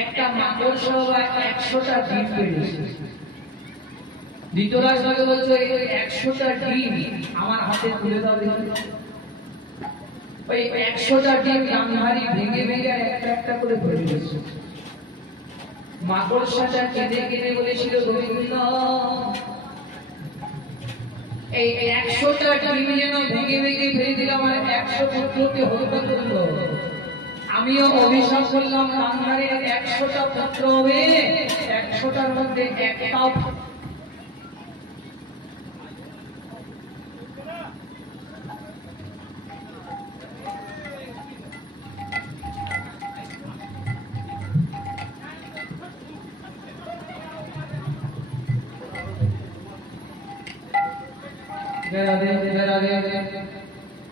একটা মাকড়সা 100টা ডিম পেড়েছে। ধৃতরাজ তাকে বলছে 100টা ডিম আমার হাতে তুলে দাও দেখি। ওই 100টা ডিম গান্ধারী ভেঙে ভেঙে একটা একটা করে ভরে দিয়েছে। মাকড়সাটা কেঁদে কেঁদে বলেছিল, গোবিন্দ এই 100টা ডিম যেন ভেঙে ভেঙে ফেলে দিলাম, আর 100 পুত্রকে হত্যা করলো। আমিও অভিশাপ করলাম গান্ধারের 100টা পুত্র হবে, 100টার মধ্যে একটাও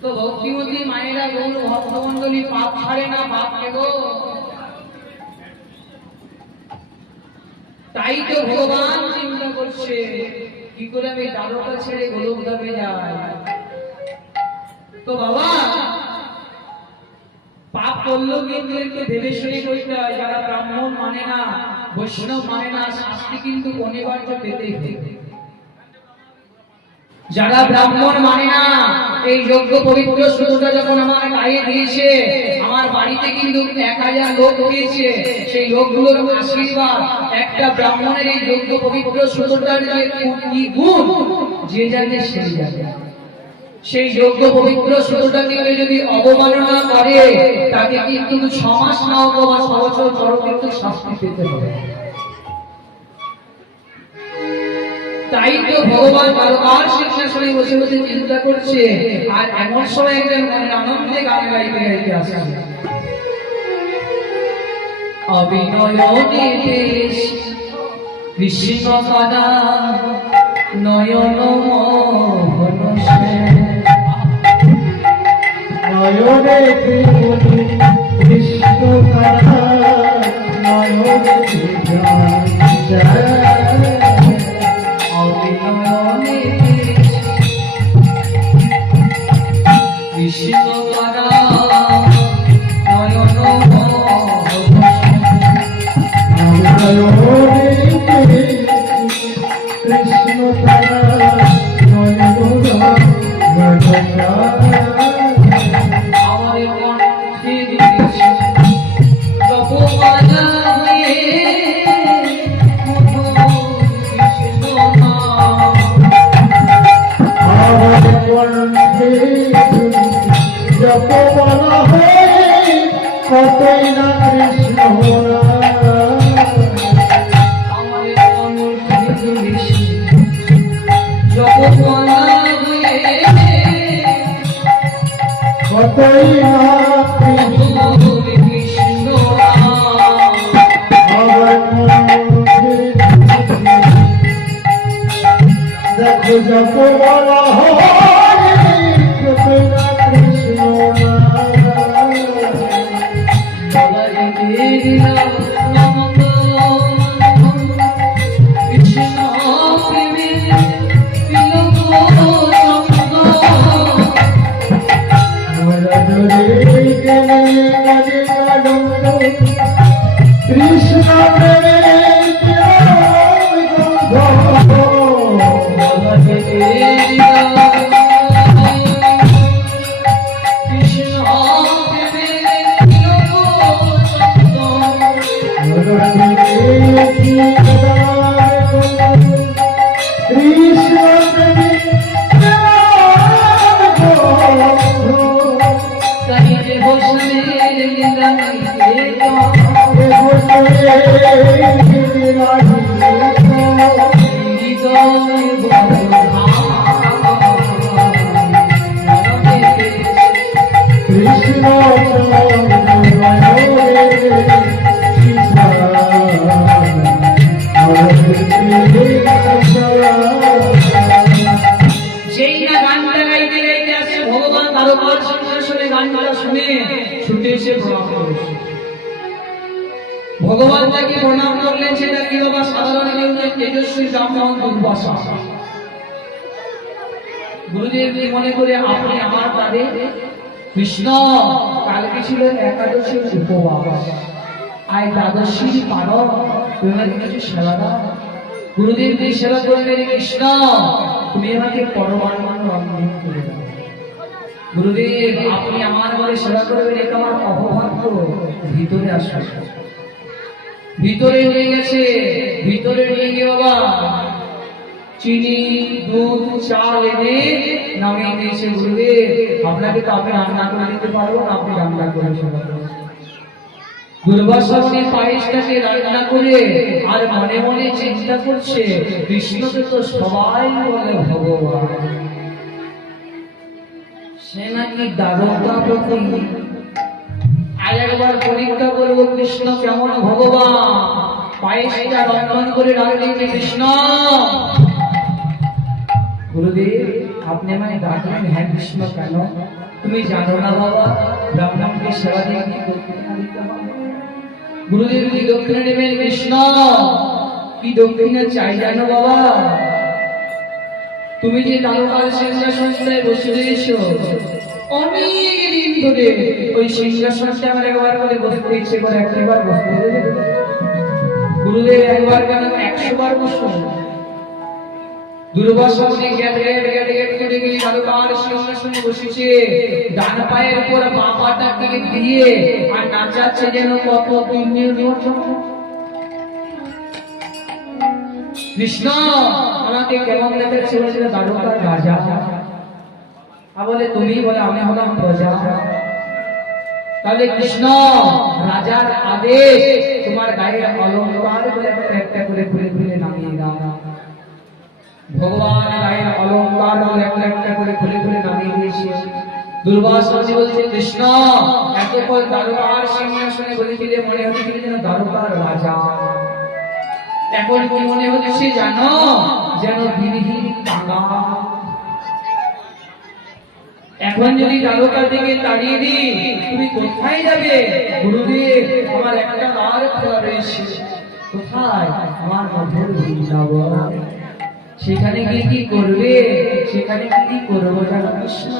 তো ভক্তিমতী মায়েরা গৌর ভক্তমন্ডলী পাপ ছাড়ে না, পাপ গো। তাই তো ভগবান চিন্তা করছে কি করে আমি দ্বারকা ছেড়ে গোলকধামে যাই। তো বাবা পাপ করলেও কিন্তু একটু ভেবে শুনে করতে হয়। যারা ব্রাহ্মণ মানে না, বৈষ্ণব মানে না, শাস্তি কিন্তু অনিবার্য পেতেই হবে। যারা ব্রাহ্মণ মানে না, এই যোগ্য পবিত্র সুতোটা যখন আমার গায়ে দিয়েছে, আমার বাড়িতে কিন্তু 1000 লোক দিয়েছে। সেই লোকগুলোর আশীর্বাদ, একটা ব্রাহ্মণের এই যোগ্য পবিত্র সুতোটার যে কি গুণ, যে জানে সেই জানে। সেই যোগ্য পবিত্র সুতোটাকে যদি অবমাননা করে, তাকে কিন্তু 6 মাস না হোক বা 6 বছর পর কিন্তু শাস্তি পেতে হবে। তাই তো ভগবান বারবার সিংহাসনে বসে বসে চিন্তা করছে, আর এমন সময় একজন মনের আনন্দে গান গাইতে গাইতে আসে। অবিনয়নে বেশ কৃষ্ণ কাদা নয়ন মোহন নয়নে কৃষ্ণ কাদা নয়নে কৃষ্ণ তারা নয়ন কৃষ্ণ তারা আমার কণ্ঠে তপমালা হয়ে জপমালা হয়ে কতই না কৃষ্ণ আমার কণ্ঠে জপমালা হয়ে কতই না কৃষ্ণ আমার কণ্ঠে দেখো জপমালা হয় কতই না কৃষ্ণ কৃষ্ণ ভগবান তাকে প্রণাম করলেন। সেটা কি বাবা? সাধারণ কেউ নয়, তেজস্বী ব্রাহ্মণ দুর্বাসা। গুরুদেব মনে করে আপনি আমার পাদে কৃষ্ণ কালকে ছিল একাদশীর উপবাস, আজ দ্বাদশীর পালন, তুমি আমাকে কিছু সেবা দাও। গুরুদেব যে সেবা করবেন, কৃষ্ণ তুমি আমাকে পরমান্ন রন্ধন করে দাও। গুরুদেব আপনি আমার বলে সেবা করবেন, এটা আমার অপভাগ্য। ভিতরে আসো। ভিতরে নিয়ে গেছে, ভিতরে নিয়ে গিয়ে বাবা চিনি দুধ চাল এনে নামিয়ে দিয়েছে। গুরুদেব আপনাকে তো আপনি রান্না করে দিতে পারবো না, আপনি রান্না করে সেবা করুন। দুর্বাসনে পায়েসটাকে রান্না করে আর মনে মনে চিন্তা করছে, কৃষ্ণকে তো সবাই বলে ভগবান, সে নাকি দ্বারকাপতি। আর একবার পরীক্ষা করবো কৃষ্ণ কেমন ভগবান। পায়েসটা রন্ধন করে রাখলেন কৃষ্ণ। গুরুদেব আপনি আমায় ডাকলেন, হ্যাঁ কৃষ্ণ কেন? তুমি জানো না বাবা ব্রাহ্মণকে সেবা দিয়ে কি দক্ষিণা দিতে হবে? গুরুদেব কি দক্ষিণা নেবেন? কৃষ্ণ কি দক্ষিণা চাই জানো বাবা? তুমি যে দ্বারকার সিংহাসনে বসে রয়েছ, অনেক দিন ধরে ওই সিংহাসনটা আমার একবার করে বসতে ইচ্ছে করে, একবার বসতে দেবে? গুরুদেব একবার কেন 100 বার বসুন। দুর্বাসনে গেট করে গিয়ে দ্বারকার সিংহাসনে বসেছে, ডান পায়ের উপর বাঁ পাটাকে দিয়ে আর নাচাচ্ছে যেন কত দিনের মতো। কৃষ্ণ আমাকে কেমন দেখাচ্ছে? বলেছিল দ্বারকার রাজা। বলে তুমি? বলে আমি হলাম প্রজা। তাহলে কৃষ্ণ রাজার আদেশ তোমার গায়ের অলঙ্কার বলে একটা করে খুলে খুলে নামিয়ে দাও। ভগবান গায়ের অলঙ্কার বলে একটা করে খুলে খুলে নামিয়ে দিয়েছে। দুর্বাসা বলছে, কৃষ্ণ এতক্ষণ দ্বারকার সিংহাসনে বলেছিলে, মনে হচ্ছিল যেন দ্বারকার রাজা। এখন কি মনে হচ্ছে জানো? যেন বিরহীন কাঙাল। এখন যদি দ্বারকার দিকে তাড়িয়ে দিই, তুমি কোথায় যাবে? গুরুদেব আমার একটা দ্বার খোলা রয়েছে। কোথায়? আমার মধুর বৃন্দাবন। সেখানে গিয়ে কি করবে? সেখানে কি করবো জানো কৃষ্ণ?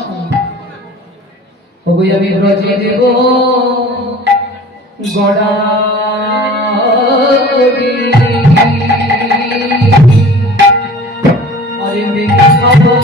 ওই আমি ব্রজে দেব গড়া করি, আরে মেঘে খাবো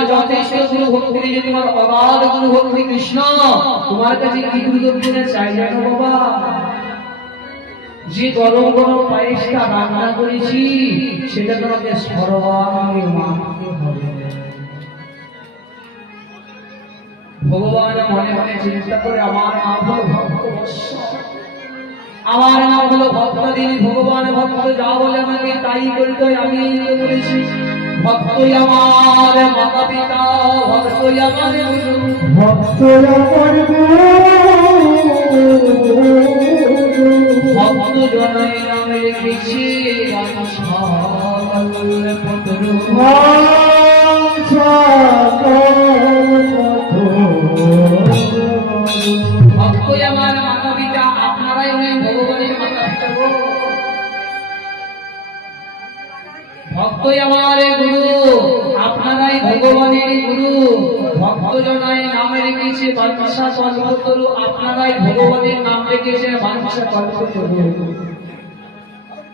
তোমার যথেষ্ট গুরু ভক্তি নেই, তোমার অগাধ গুরু ভক্তি কৃষ্ণ, তোমার কাছে কি গুরু দক্ষিণা চাই জানো বাবা? যে গরম গরম পায়েসটা রান্না করেছি সেটা তোমাকে সর্বাঙ্গে মানতে হবে। ভগবান মনে মনে চিন্তা করে আমার নাম হলো ভক্তবৎস, আমার নাম হলো ভক্তদিন, ভগবান ভক্ত যা বলে আমাকে তাই করতে হয়, আমি তো বলেছি ভক্তই আমার মাতা পিতা, ভক্তই আমার গুরু, ভক্তরা করবো ভক্ত জনাই নামে রেখেছি ভক্তই আমার মাতা পিতা, আপনারাই হলেন ভগবানের মাতা পিতা গো। ভক্তই আমার গুরু, আপনারাই ভগবানের গুরু, ভক্ত জনাই নামে রেখেছে বাঞ্ছা কল্পতরু, আপনারাই ভগবানের নাম রেখেছে বাঞ্ছা কল্পতরু।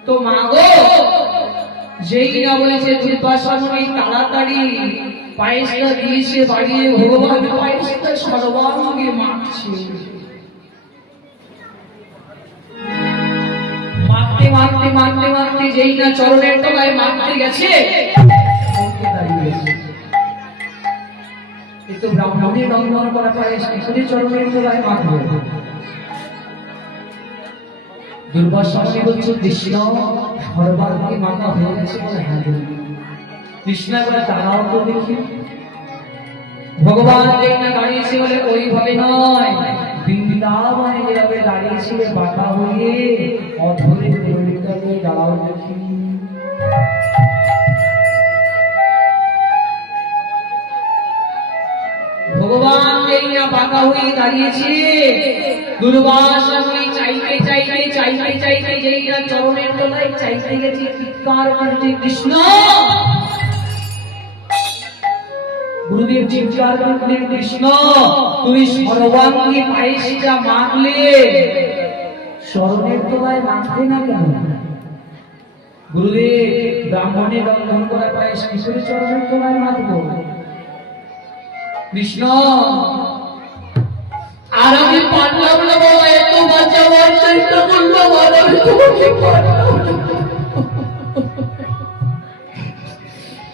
তো মা গো, যেই না বলেছে দুর্বাসা মুনি তাড়াতাড়ি পায়েসটা দিয়েছে বাড়িয়ে, ভগবান পায়েসটা সর্বাঙ্গে মাখছে। মাখতে মাখতে মাখতে মাখতে যেই না চরণের তলায় মাখতে গেছে, একটু ব্রাহ্মণের রন্ধন করা পায়েস কিশোরী চরণের তলায় মাখবে। দুর্বাসা মুনি বলছে কৃষ্ণ সর্বাঙ্গে মাখা হয়ে গেছে বলে হ্যাঁ। কৃষ্ণ বলে দাঁড়াও তো দেখি। ভগবান যেখানে দাঁড়িয়েছে বলে ওইভাবে নয়, বৃন্দাবনে যেভাবে দাঁড়িয়েছিল বাঁকা হয়ে অধরে দড়িটাকে দাঁড়াও দেখি। ভগবান যেখানে বাঁকা হয়ে দাঁড়িয়েছে, দুর্বাসা মুনি চাইতে চাইতে চাইতে চাইতে যেই না চরণের তলায় চাইতে গেছে, চিৎকার করছে কৃষ্ণ। গুরুদেব চিৎকার করলেন কৃষ্ণ তুমি সর্বাঙ্গে পায়েসটা মাখলে, চরণের তলায় মাখলে না কেন? গুরুদেব ব্রাহ্মণের রন্ধন করা পায়েস কিশোরী চরণের তলায় মাখবো। কৃষ্ণ আর আমি পারলাম না বাবা, এত বাঁচাবার চেষ্টা করলাম আর আমি তোমাকে পারলাম না।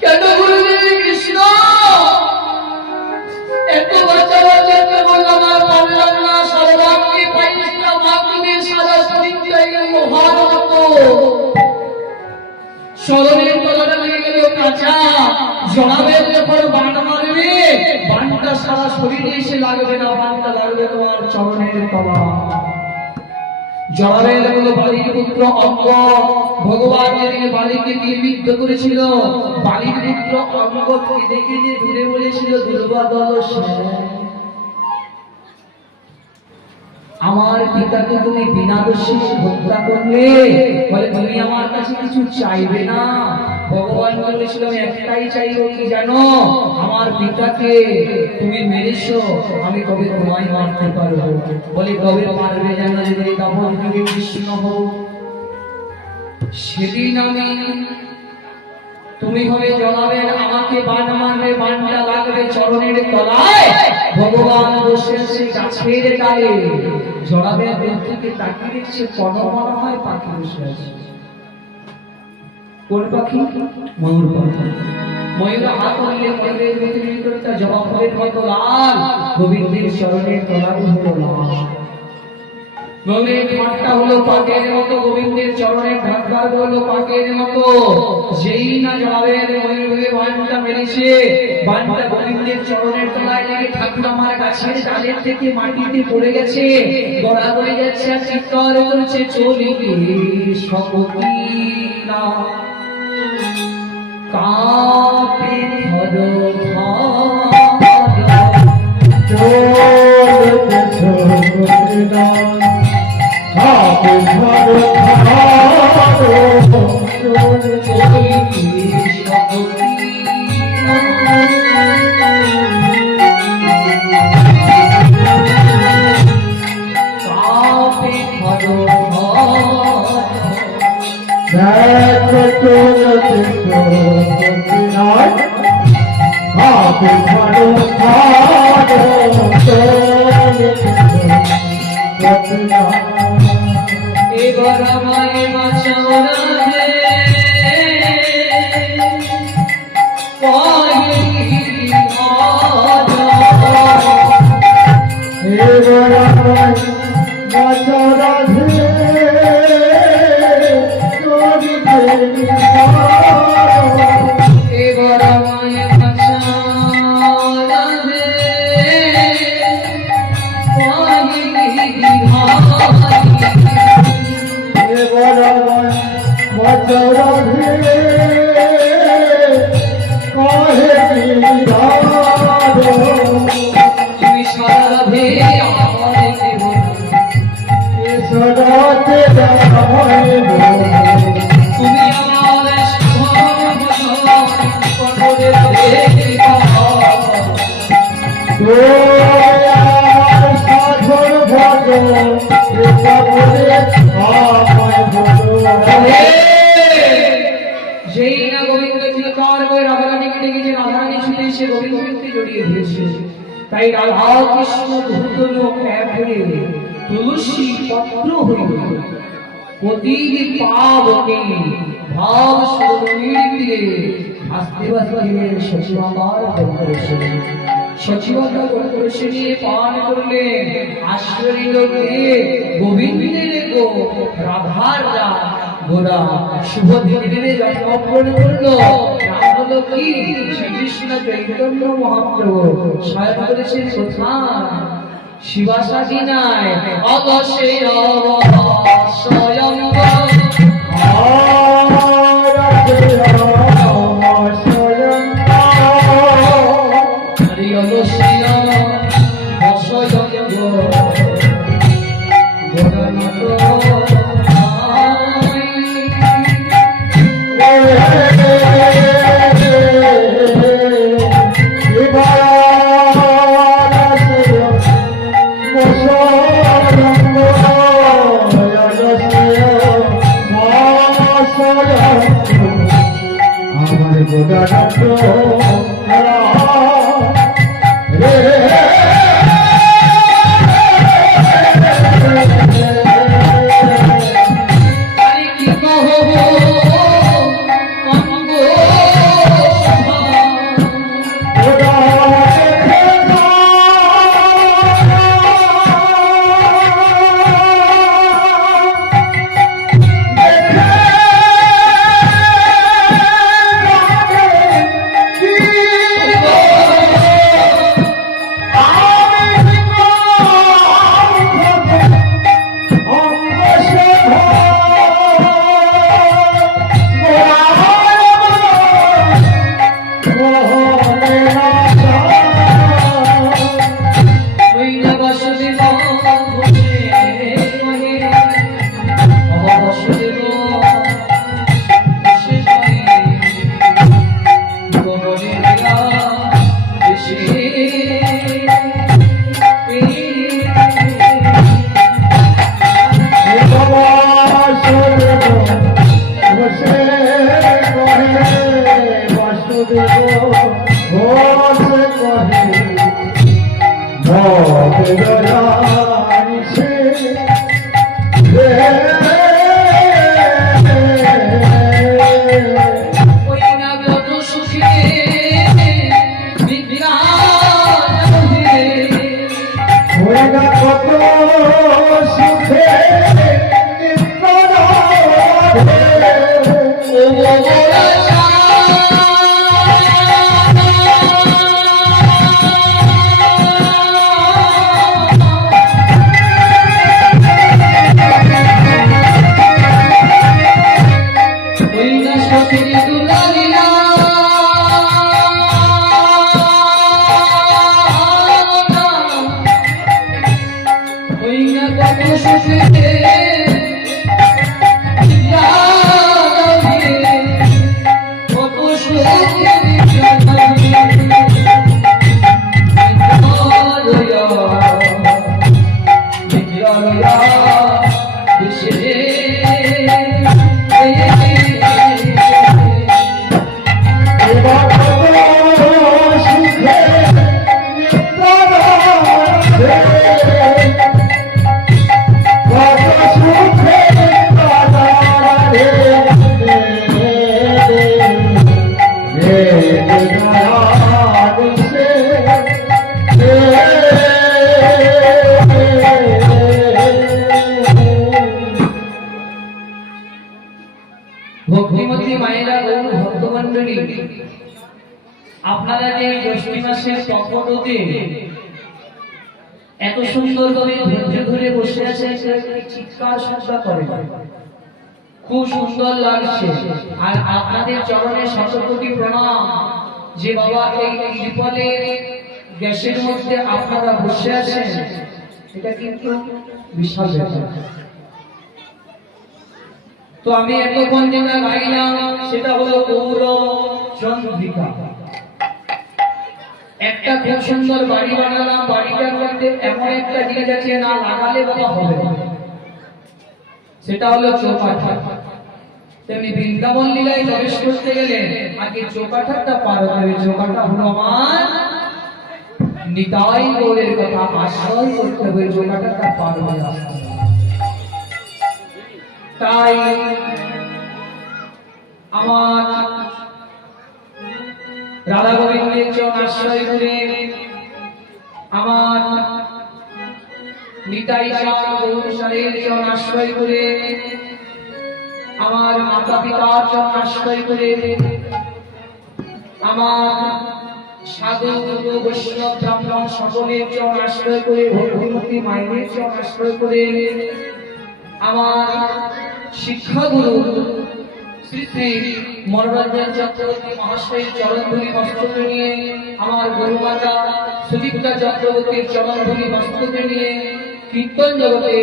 কেন গুরুদেব কৃষ্ণ এত বাঁচাবার চেষ্টা করলাম আর পারলাম না? সর্বাঙ্গে পায়েসটা মাখলে সারা শরীরটাই লোহার মতো, চরণের তলাটা লেগে গেল কাঁচা, জড়াবের যখন বান মারবে বানটা সারা শরীরে এসে লাগবে না, বানটা লাগবে তোমার চরণের তলা। জড়াবের হলো বালির পুত্র অঙ্গ, ভগবান যেদিকে বালিকে দিয়ে বিদ্ধ করেছিল, বালির পুত্র অঙ্গ কেঁদে কেঁদে দূরে বলেছিল দুর্বাদল আমার পিতাকে তুমি বিনা দোষে হত্যা করলে, বলে তুমি আমার কাছে কিছু চাইবে না। ভগবান বলেছিল আমি একটাই চাইবো, কি জানো? আমার পিতাকে তুমি মেরেছো, আমি কবে তোমায় মারতে পারবো। বলে কবে মারবে জানো? যদি তখন তুমি কৃষ্ণ হও, সেদিন আমি তুমি হবে জড়াবেন, আমাকে বান মারবে, বানটা লাগবে চরণের তলায়। ভগবান বসে আছে গাছের ডালে, জড়াবেন থেকে তাকিয়ে দেখছে কোন মনে হয় পাখি বসে আছে। কোন পাখি? ময়ূর পাখি। ময়ূর হাত নিলে ময়ূরের ভিতরটা জবা ফুলের মতো লাল, গোবিন্দের চরণের তলায় হলো লাল। ময়ূরের ঠাট্টা হলো পাকের মতো, গোবিন্দের চরণের ঠাট্টা হলো পাকের মতো। যেই না জড়াবেন ময়ূরের বানটা মেরেছে, বানটা গোবিন্দের চরণের তলায় লেগে ঠাকুর আমার গাছের ডালের থেকে মাটিতে পড়ে গেছে, গড়া হয়ে যাচ্ছে আর চিৎকার করছে চলি সকতি না কাপে ধর ভালো এবার আমায় বাঁচাও রাধে এবার আমায় বাঁচাও রাধে তুমি সারা রাধে আমার জীবন তুমি আমার যেই না গোবিন্দ চিৎকার করে রাধারানীকে ডেকেছে, রাধারানী ছুটে এসে গোবিন্দকে জড়িয়ে ধরেছে। তাই রাধা কৃষ্ণ ধূতন এক হয়ে তুলসী পত্র হইল অতি পাবনে ভাব সুনীড়ে আস্তে আস্তে সচিবাকার করেছে। সচিবাকার করেছে নিয়ে পান করলেন। আশ্চর্য লোকে গোবিন্দের গো রাধার গোরা শুভ দিনে জন্মগ্রহণ করলো। নাম হলো কি? শ্রীকৃষ্ণ চৈতন্য মহাপ্রভু। স্বয়ং করেছেন কোথায়? শিবাসাদি নাই অবশ্যই স্বয়ং সুখে ভক্তিমতী মায়েরা গৌর ভক্তমণ্ডলী, আপনারা যে জ্যৈষ্ঠ মাসের পক্ষতে এত সুন্দর ভাবে ধৈর্য ধরে বসে আছেন, চিৎকার শব্দ করে, খুব সুন্দর লাগছে। আর আপনাদের চরণে শতকোটি প্রণাম যে বাবা এই ত্রিপলে গ্যাসের মধ্যে আপনারা বসে আছেন, এটা কিন্তু বিশাল ব্যাপার। তো আমি এতক্ষণ যেটা গাইলাম সেটা হলো গৌর চন্দ্রিকা। একটা খুব সুন্দর বাড়ি বানালাম, বাড়িটার মধ্যে এমন একটা জিনিস আছে না লাগালে বাবা হবে না, সেটা হলো চৌকাঠা। তেমনি বৃন্দাবন লীলায় প্রবেশ করতে গেলে আগে চৌকাঠাটা পার হতে হবে। চৌকাঠা হলো আমার নিতাই গৌরের কথা আশ্রয় করতে হবে, চৌকাঠাটা পার হয়ে আসতে হবে। তাই আমার রাধা গোবিন্দের চরণ আশ্রয় করে, আমার নিতাই গৌরসারের চরণ আশ্রয় করে, আমার মাতা পিতার চরণ আশ্রয় করে, আমার সাধু বৈষ্ণব ব্রাহ্মণ সকলের চরণ আশ্রয় করে, ভক্তিমতী মায়ের চরণ আশ্রয় করে, আমার শিক্ষাগুরু শ্রী শ্রী মনোরঞ্জন চক্রবর্তী মহাশয়ের চরণধুলি মস্তকে নিয়ে, আমার গুরুমাতা সুদীপ্তা চক্রবর্তীর চরণধুলি মস্তকে নিয়ে কীর্তন জগতে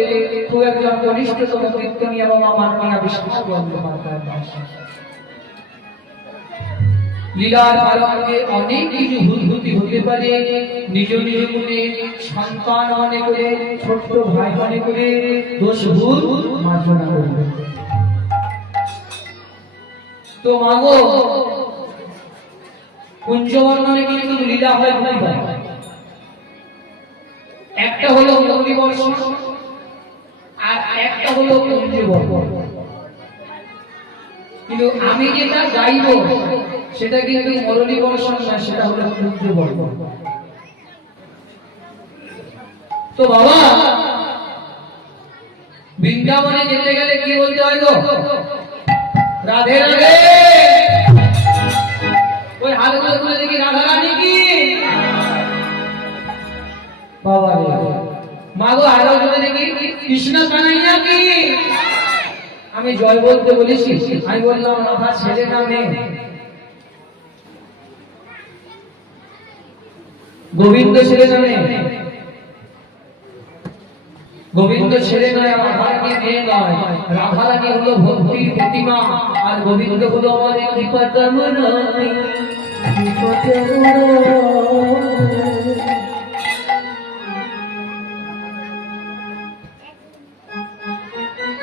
খুব একজন কনিষ্ঠতম কীর্তনীয় বাবা মাননীয়া বিষ্ণু বন্দ্যোপাধ্যায়। লীলার আলোকে অনেক কিছু ভুলভুতি হতে পারে, নিজ নিজ মনে সন্তান মনে করে, ছোট্ট ভাই মনে করে দোষ ভুল মার্জনা করবে। তো মাগো, কুঞ্জবর্ণনে কিন্তু লীলা হয় দুইবার, একটা হলো মুরলী বর্ষণ আর একটা হলো কুঞ্জবর্ণন। কিন্তু আমি যেটা গাইব সেটা কিন্তু মুরলী বর্ষণ না, সেটা হলো কুঞ্জবর্ণন। তো বাবা, বৃন্দাবনে যেতে গেলে কি বলতে হয় গো? রাধে রাধে। ওই হাতগুলো তুলে দেখি রাধা রানী কি বাবা রে, মাগো হাতগুলো তুলে দেখি কৃষ্ণ কানাইয়া কি। আমি জয় বলতে বলেছি, আমি বললাম রাধা ছেলে না মেয়ে? গোবিন্দ ছেলে না মেয়ে? গোবিন্দ ছেলে নয়, রাধারানী মেয়ে নয়। রাধারানী হলো ভক্তির প্রতিমা, আর গোবিন্দ হলো আমাদের কৃপাতমন।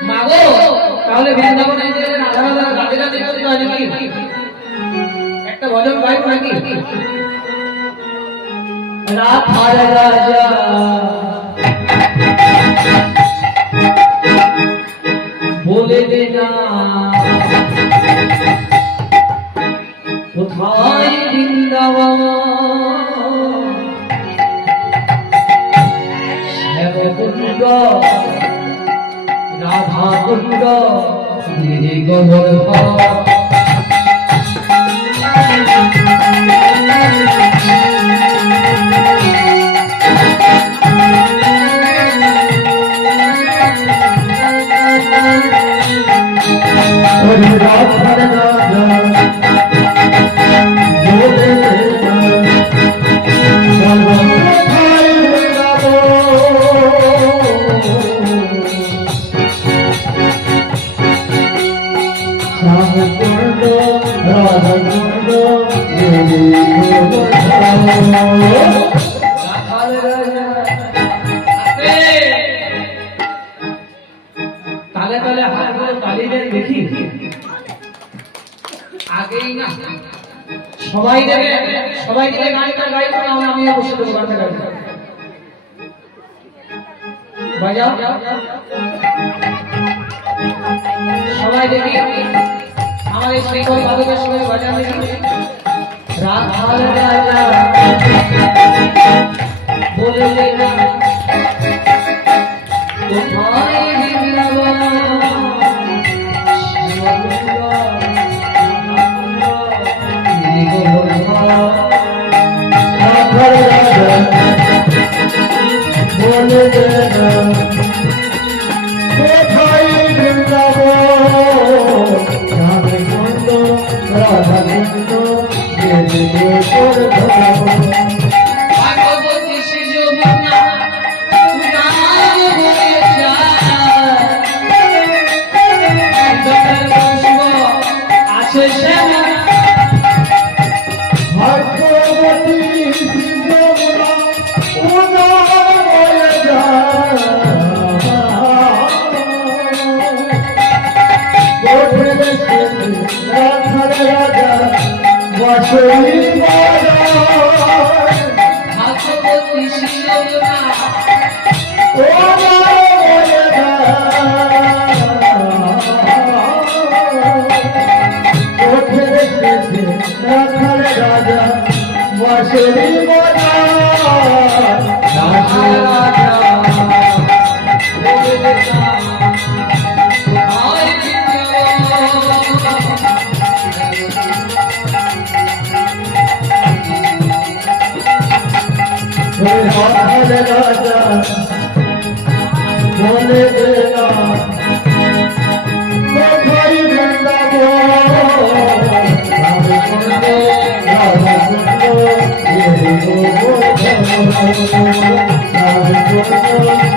মাগো, তাহলে বৃন্দাবনে রাধা রাধা রাধে রাধে করতে হয় নাকি? একটা ভজন গাইব নাকি? রাধার রাজা বলে দে না কোথায় বৃন্দাবন, শ্যামকুণ্ড রাধা কুণ্ড গোবর্ধন। তালে তালে হাতগুলো তালি দেন দেখি। আগেই না সবাই দেবে, সবাই দিলে গানটা গাইবো না, আমি অবশ্যই গানটা গাইবো। বাজাও সবাই দেখি আমাদের শ্রীকল বাদকের সঙ্গে বাজাবে রাধার রাজা বলে না কোথায় বলে দেনা কোথায় বৃন্দাবন রাধে কুন্দ রাধা কুন্দ যেদিকে করে ভাগবতী সে যমুনা উদার হয়ে যায় পুষ্প আছে শ্যামা ভাগ্যবতী যমুনা উদার হয়ে যায় গোঠে দেশে রাধার রাজা বাঁশরি বাজায় ভাগবতী সে যমুনা উদার হয়ে যায় গোঠে দেশে রাধার রাজা বাঁশরি বাজায় রাধা বলে না কোথায় রাধার রাজা বলে দেনা কোথায় বৃন্দাবন রাধে কুন্দ রাধা কুন্দ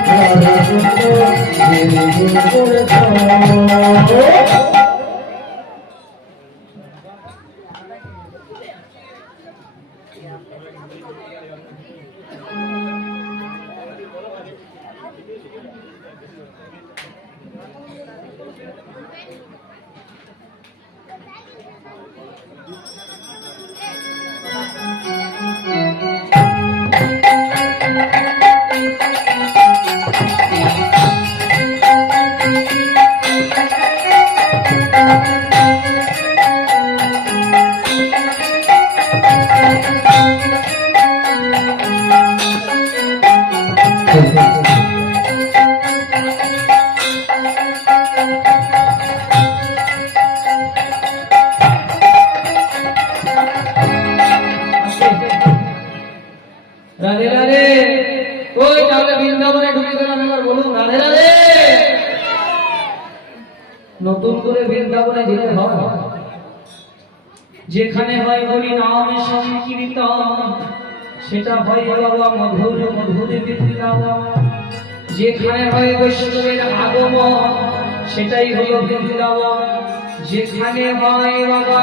রাধে কুন্দ রাধে রাধে ওই তাহলে বৃন্দাবনে ঢুকে গেলাম এবার বলুন রাধে রাধে নতুন করে বৃন্দাবনে যেতে হয় যেখানে হয় হরি নাম সংকীর্তন সেটা হয় বাবা মধুর মধুর বৃন্দাবন যেখানে হয় বৈষ্ণবের আগমন সেটাই হলো বৃন্দাবন যেখানে হয় বাবা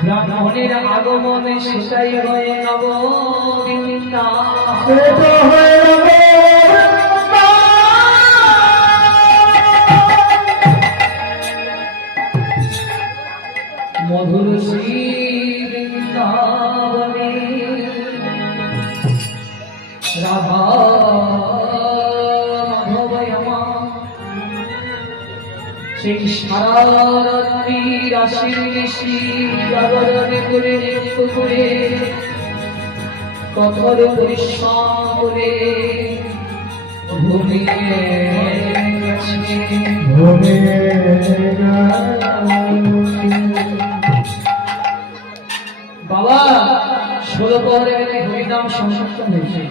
ব্রাহ্মণের আগমনে সেটাই হয় নব বৃন্দাবন মধুর শ্রী বৃন্দাবনে রাধা মাধবয়মা সেই সারারাত্রি রাশির নিশি জাগরণে করে নৃত্য করে কঠোর পরিশ্রম করে ঘুমিয়ে গেছে বাবা 16 প্রহরে হরিনাম সংকীর্তন হয়েছে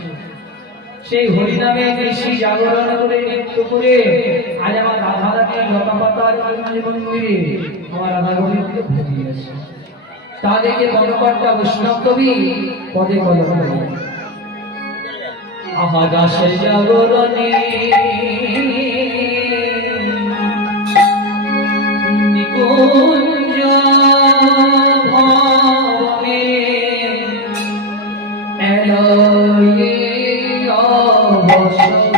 সেই হরিনামে বেশি জাগরণ করে নৃত্য করে আজ আমার রাধা রানী লতা পাতার মন্দিরে আমার রাধা গোবিন্দ ঘুরিয়ে আছে তাদেরকে বনকর্তা বৈষ্ণব কবি পদে পদে আহা দাসে জাগরণে নিকুঞ্জ ভবে এলয়ে অবসরে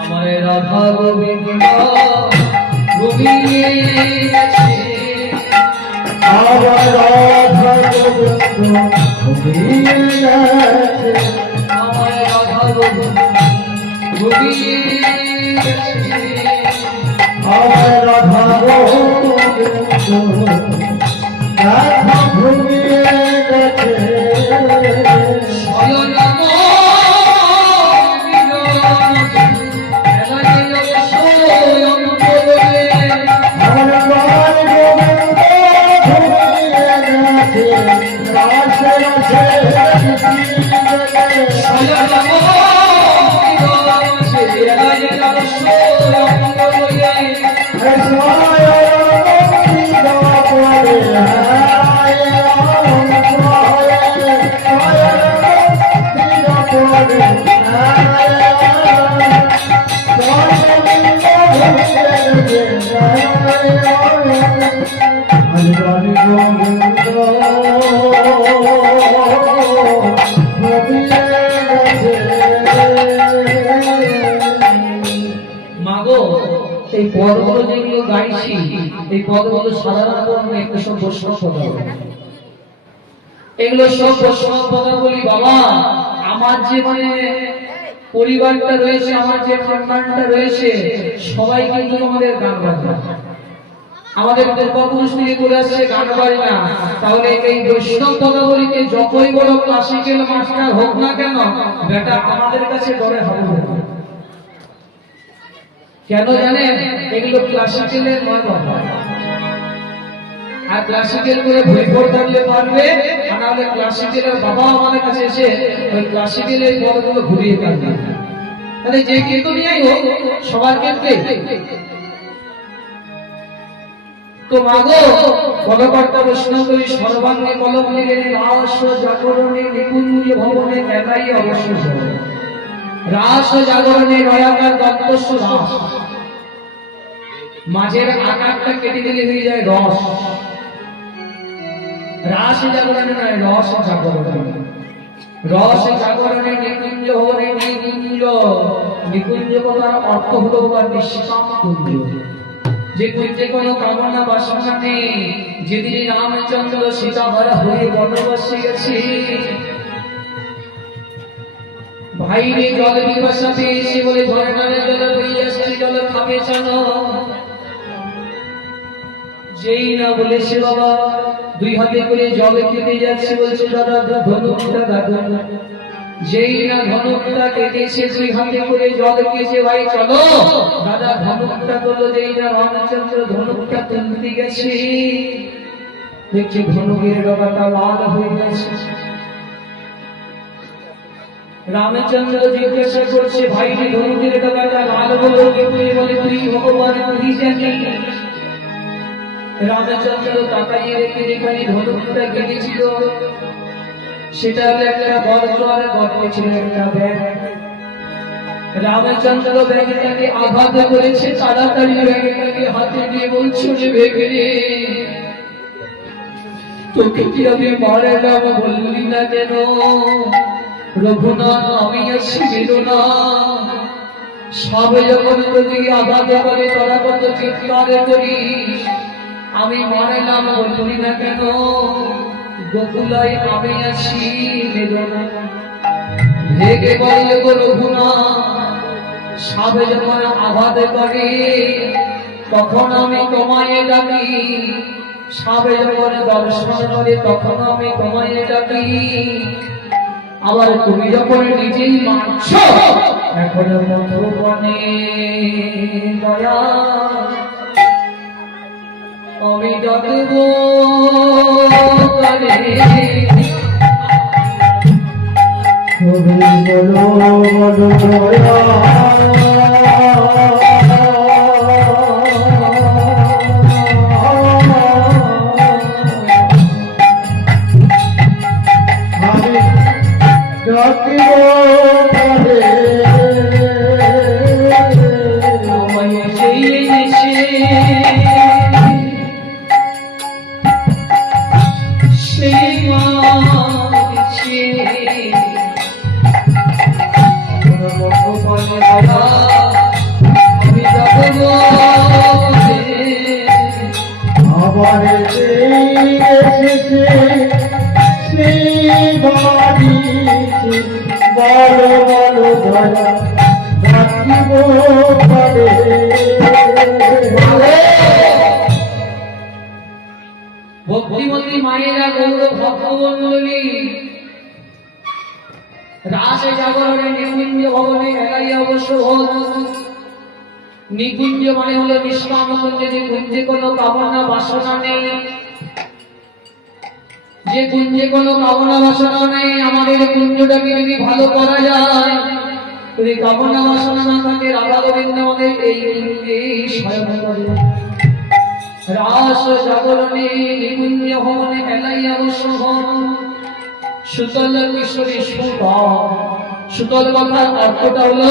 আমার রাধা গোবিন্দ ঘুমিয়ে গেছে, আমার রাধা গোবিন্দ ঘুমিয়ে গেছে, আমার রাধা গোবিন্দ ঘুমিয়ে গেছে, আমার রাধা গোবিন্দ রাধা ঘুমিয়ে গেছে। এই পদগুলো যেগুলো গাইছি, এই পদগুলো সাধারণত একটু সব বৈষ্ণব পদ, এগুলো সব বৈষ্ণব পদ বলি। বাবা, আমার যে পরিবারটা রয়েছে, আমার যে খানদানটা রয়েছে, সবাই কিন্তু আমাদের গান বাজনা, আমাদের পূর্বপুরুষ থেকে করে আসছে গান বাজনা। তাহলে এই বৈষ্ণব পদাবলীতে যতই বড় ক্লাসিক্যাল মাস্টার হোক না কেন, বেটা আমাদের কাছে ডরে হবে না। কেন জানেন? এগুলো ক্লাসিক্যালের নয় বাবা। আর ক্লাসিক্যাল করে বই পড়তে পারবে, আর নাহলে ক্লাসিক্যালের বাবা আমাদের কাছে এসে ওই ক্লাসিক্যালের পদগুলো ঘুরিয়ে কাটবে। তাহলে যে কীর্তনিয়াই হোক, সবার ক্ষেত্রে তো মাগো পদকর্তা বৈষ্ণবী সর্বাঙ্গে কলম নিলে রাস জাগরণে নিকুঞ্জ ভবনে একাই অবশ্য রাস জাগরণে রয়াকার দত্তস্ব রাস, মাঝের আকারটা কেটে দিলে হয়ে যায় রস। রাস জাগরণে নয়, রস জাগরণে। রস জাগরণে নিকুঞ্জ ভবনে নিকুঞ্জ, নিকুঞ্জ কথার অর্থ হলো নিষ্কাম কুঞ্জ, যে কুঞ্জে কোনো কামনা বাসনা নেই। যেদিন রামচন্দ্র সীতাভরা হয়ে বনবাসে গেছে, ভাইরে জল পিপাসা পেয়েছে বলে ঝর্ণার জল বইয়ে আসছে, জল খাবে চলো। যেই না বলেছে বাবা, দুই হাতে করে জল খেতে যাচ্ছে, বলছে দাদা ধনুকটা দাদা। যেই না ধনুকটা কেটেছে, দুই হাতে করে জল খেয়েছে, ভাই চলো দাদা ধনুকটা তোলো। যেই না রামচন্দ্র ধনুকটা তুলতে গেছে, দেখছে ধনুকের ডগাটা লাল হয়ে গেছে। রামচন্দ্র জিজ্ঞাসা করছে, ভাই ধনুকের টাকাটা লাল বলো কি? বলে তুই ভগবান তুই জানিস। রামচন্দ্র তাকাইয়ে রেখে যেখানে ধনুকটা কেটেছিল সেটা হলো একটা গর্ত, আর গর্তে ছিল একটা ব্যাগ। রামচন্দ্র ব্যাগটাকে আঘাত করেছে, তাড়াতাড়ি ব্যাগটাকে হাতে নিয়ে বলছে, রে ভেবে রে, তোকে কি আমি মারলাম বললি না কেন? রঘুনাথ আমি আছি বেদনা, সবে যখন তোকে আঘাত করে তোরা কত চিৎকার করিস, আমি মারলাম বললি না কেন? গোকুলায় আমি আছি বেদনা। ভেগে বলল গো রঘুনাথ, সবে যখন আঘাত করে তখন আমি তোমায় ডাকি, সবে যখন দর্শন করে তখন আমি তোমায় ডাকি, আবার তুমি যখন নিজেই মানছ এখন মধুবনে দয়া আমি ডাকব কারে। তুমি বলো বলো দয়া ভক্তিমতী মায়েরা গৌর ভক্তমণ্ডলী রাস জাগরণে নিকুঞ্জ ভবনে একাই অবশ্য হল। নিকুঞ্জ মানে হলো নিষ্কাম কুঞ্জ, যে কুঞ্জে কোনো কামনা বাসনা নেই, যে কুঞ্জে কোনো কামনা বাসনা নেই। আমাদের কুঞ্জটাকে যদি ভালো করা যায়, যদি কামনা বাসনা না থাকে, রাধা গোবিন্দ আমাদের এই কুঞ্জেই স্বয়ং করে। রাস জাগরণে নিকুঞ্জ ভবনে একাই অবশ্য হল। সুতল কিশোরী সুতল, সুতল কথার অর্থটা হলো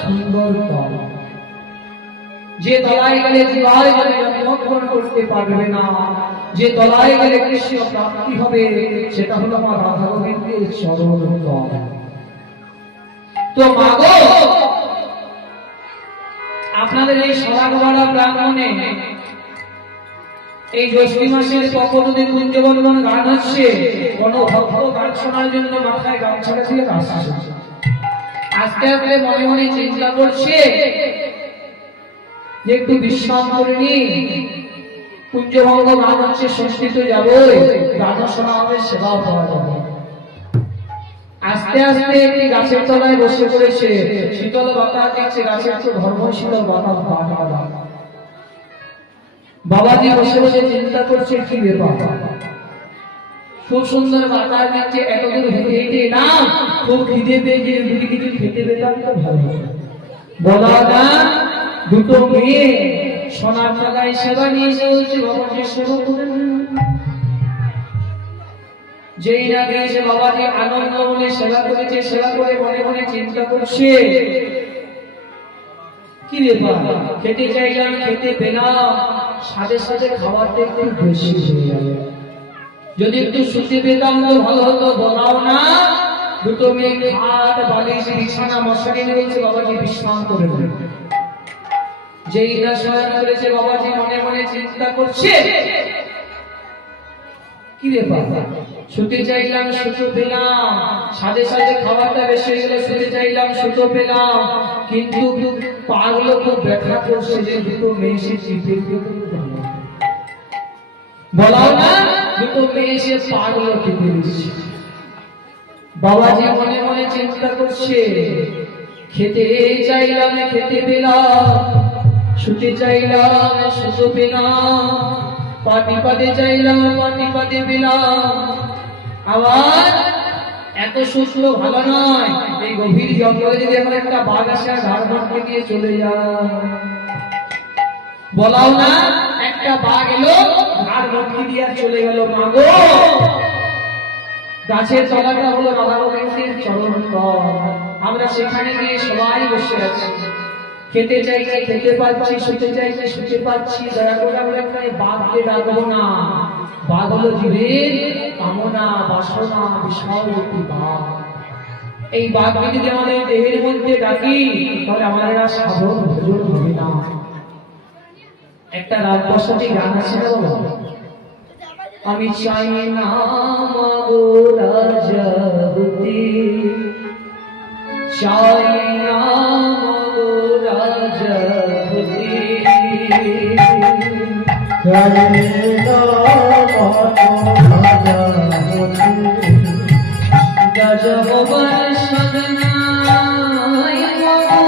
সুন্দর তল। যে তলায় গেলে জীবায় গেলে লক্ষণ করতে পারবে না, যে তলায় গেলে কৃষ্ণ প্রাপ্তি হবে, সেটা হলো আমার রাধা গোবিন্দের চরণ তল। তো মাগো, আপনাদের এই সরাগবাড়া প্রাঙ্গণে এই জ্যৈষ্ঠ মাসের পক্ষে কুঞ্জবন্ধন গান হচ্ছে, কোন ভক্ত গান শোনার জন্য মাথায় গামছাটা দিয়ে আসছে। আজকে আজকে মনে মনে চিন্তা করছে যে একটু বিশ্রাম করে নি, কুঞ্জভঙ্গ গান হচ্ছে, সংস্কৃত যাবো, গান শোনা হবে, সেবা পাওয়া যাবে। আস্তে আস্তে একটি গাছের তলায় বসে পড়েছে, শীতল বাতাস দিচ্ছে, গাছের তো ধর্ম শীতল বাতাস বাতাস। বাবাজি বসে বসে চিন্তা করছে কি ব্যাপার, খুব সুন্দর বাতাস দিচ্ছে, এত দূর হেঁটে হেঁটে না, খুব খিদে পেয়েছে, যদি কিছু খেতে পেতাম তো ভালো হতো। বলা না, দুটো মেয়ে সোনার টাকায় সেবা নিয়েছে, বলছে বাবাজি সেবা করে। যেই না গিয়েছে বাবাজি আনন্দ মনে সেবা করেছে, সেবা করে মনে মনে চিন্তা করছে কি ব্যাপার, খেতে চাইলাম খেতে পেলাম, সাথে সাথে খাবারটা একটু বেশি হয়ে যাবে, যদি একটু শুতে পেতাম তো ভালো হতো। বলাও না, দুটো মেয়ে খাট বালিশ বিছানা মশারি নিয়ে বলছে বাবাজি বিশ্রাম করে নেবে। যেই না শয়ন করেছে, বাবাজি মনে মনে চিন্তা করছে কি ব্যাপার, শুতে চাইলাম শুতে পেলাম, সাথে সাথে খাবারটা বেশি হয়ে গেল, শুতে চাইলাম শুতে পেলাম, কিন্তু পাগুলো খুব ব্যথা করছে, যে দুটো মেয়ে সে চিপে বলাও না, দুটো মেয়ে সে পাগুলো টিপে দিচ্ছে। বাবাজি মনে মনে চিন্তা করছে, খেতে চাইলাম খেতে পেলাম, শুতে চাইলাম শুতে পেলাম, পাটি পাতে চাইলাম পাটি পাতে পেলাম, আবার এত সুস্থ ভালো নয়। এই গভীর জঙ্গলে যদি আমার একটা বাঘ আসে আর ঘাড় ধরতে গিয়ে চলে যায়, বলাও না একটা বাঘ এলো ঘাড় ধরতে দিয়ে আর চলে গেল। মাগো, গাছের তলাটা হলো রাধা গোবিন্দের চরণ তল, আমরা সেখানে গিয়ে সবাই বসে আছি, খেতে চাইছি খেতে পাচ্ছি, শুতে চাইছি শুতে পাচ্ছি। দয়া করে আমরা এখানে বাঘকে ডাকবো না। বাঘ হলো জীবের কামনা বাসনা বিশাল একটি বাঘ। এই বাঘকে যদি আমাদের দেহের মধ্যে ডাকি তাহলে আমাদের আর সাধন ভোজন হবে না। একটা রাজবসতি গান আছে না বাবা, আমি চাই না মাগো রাজা হতে, চাই না মাগো রাজা হতে, গজবার সদনায় মাগো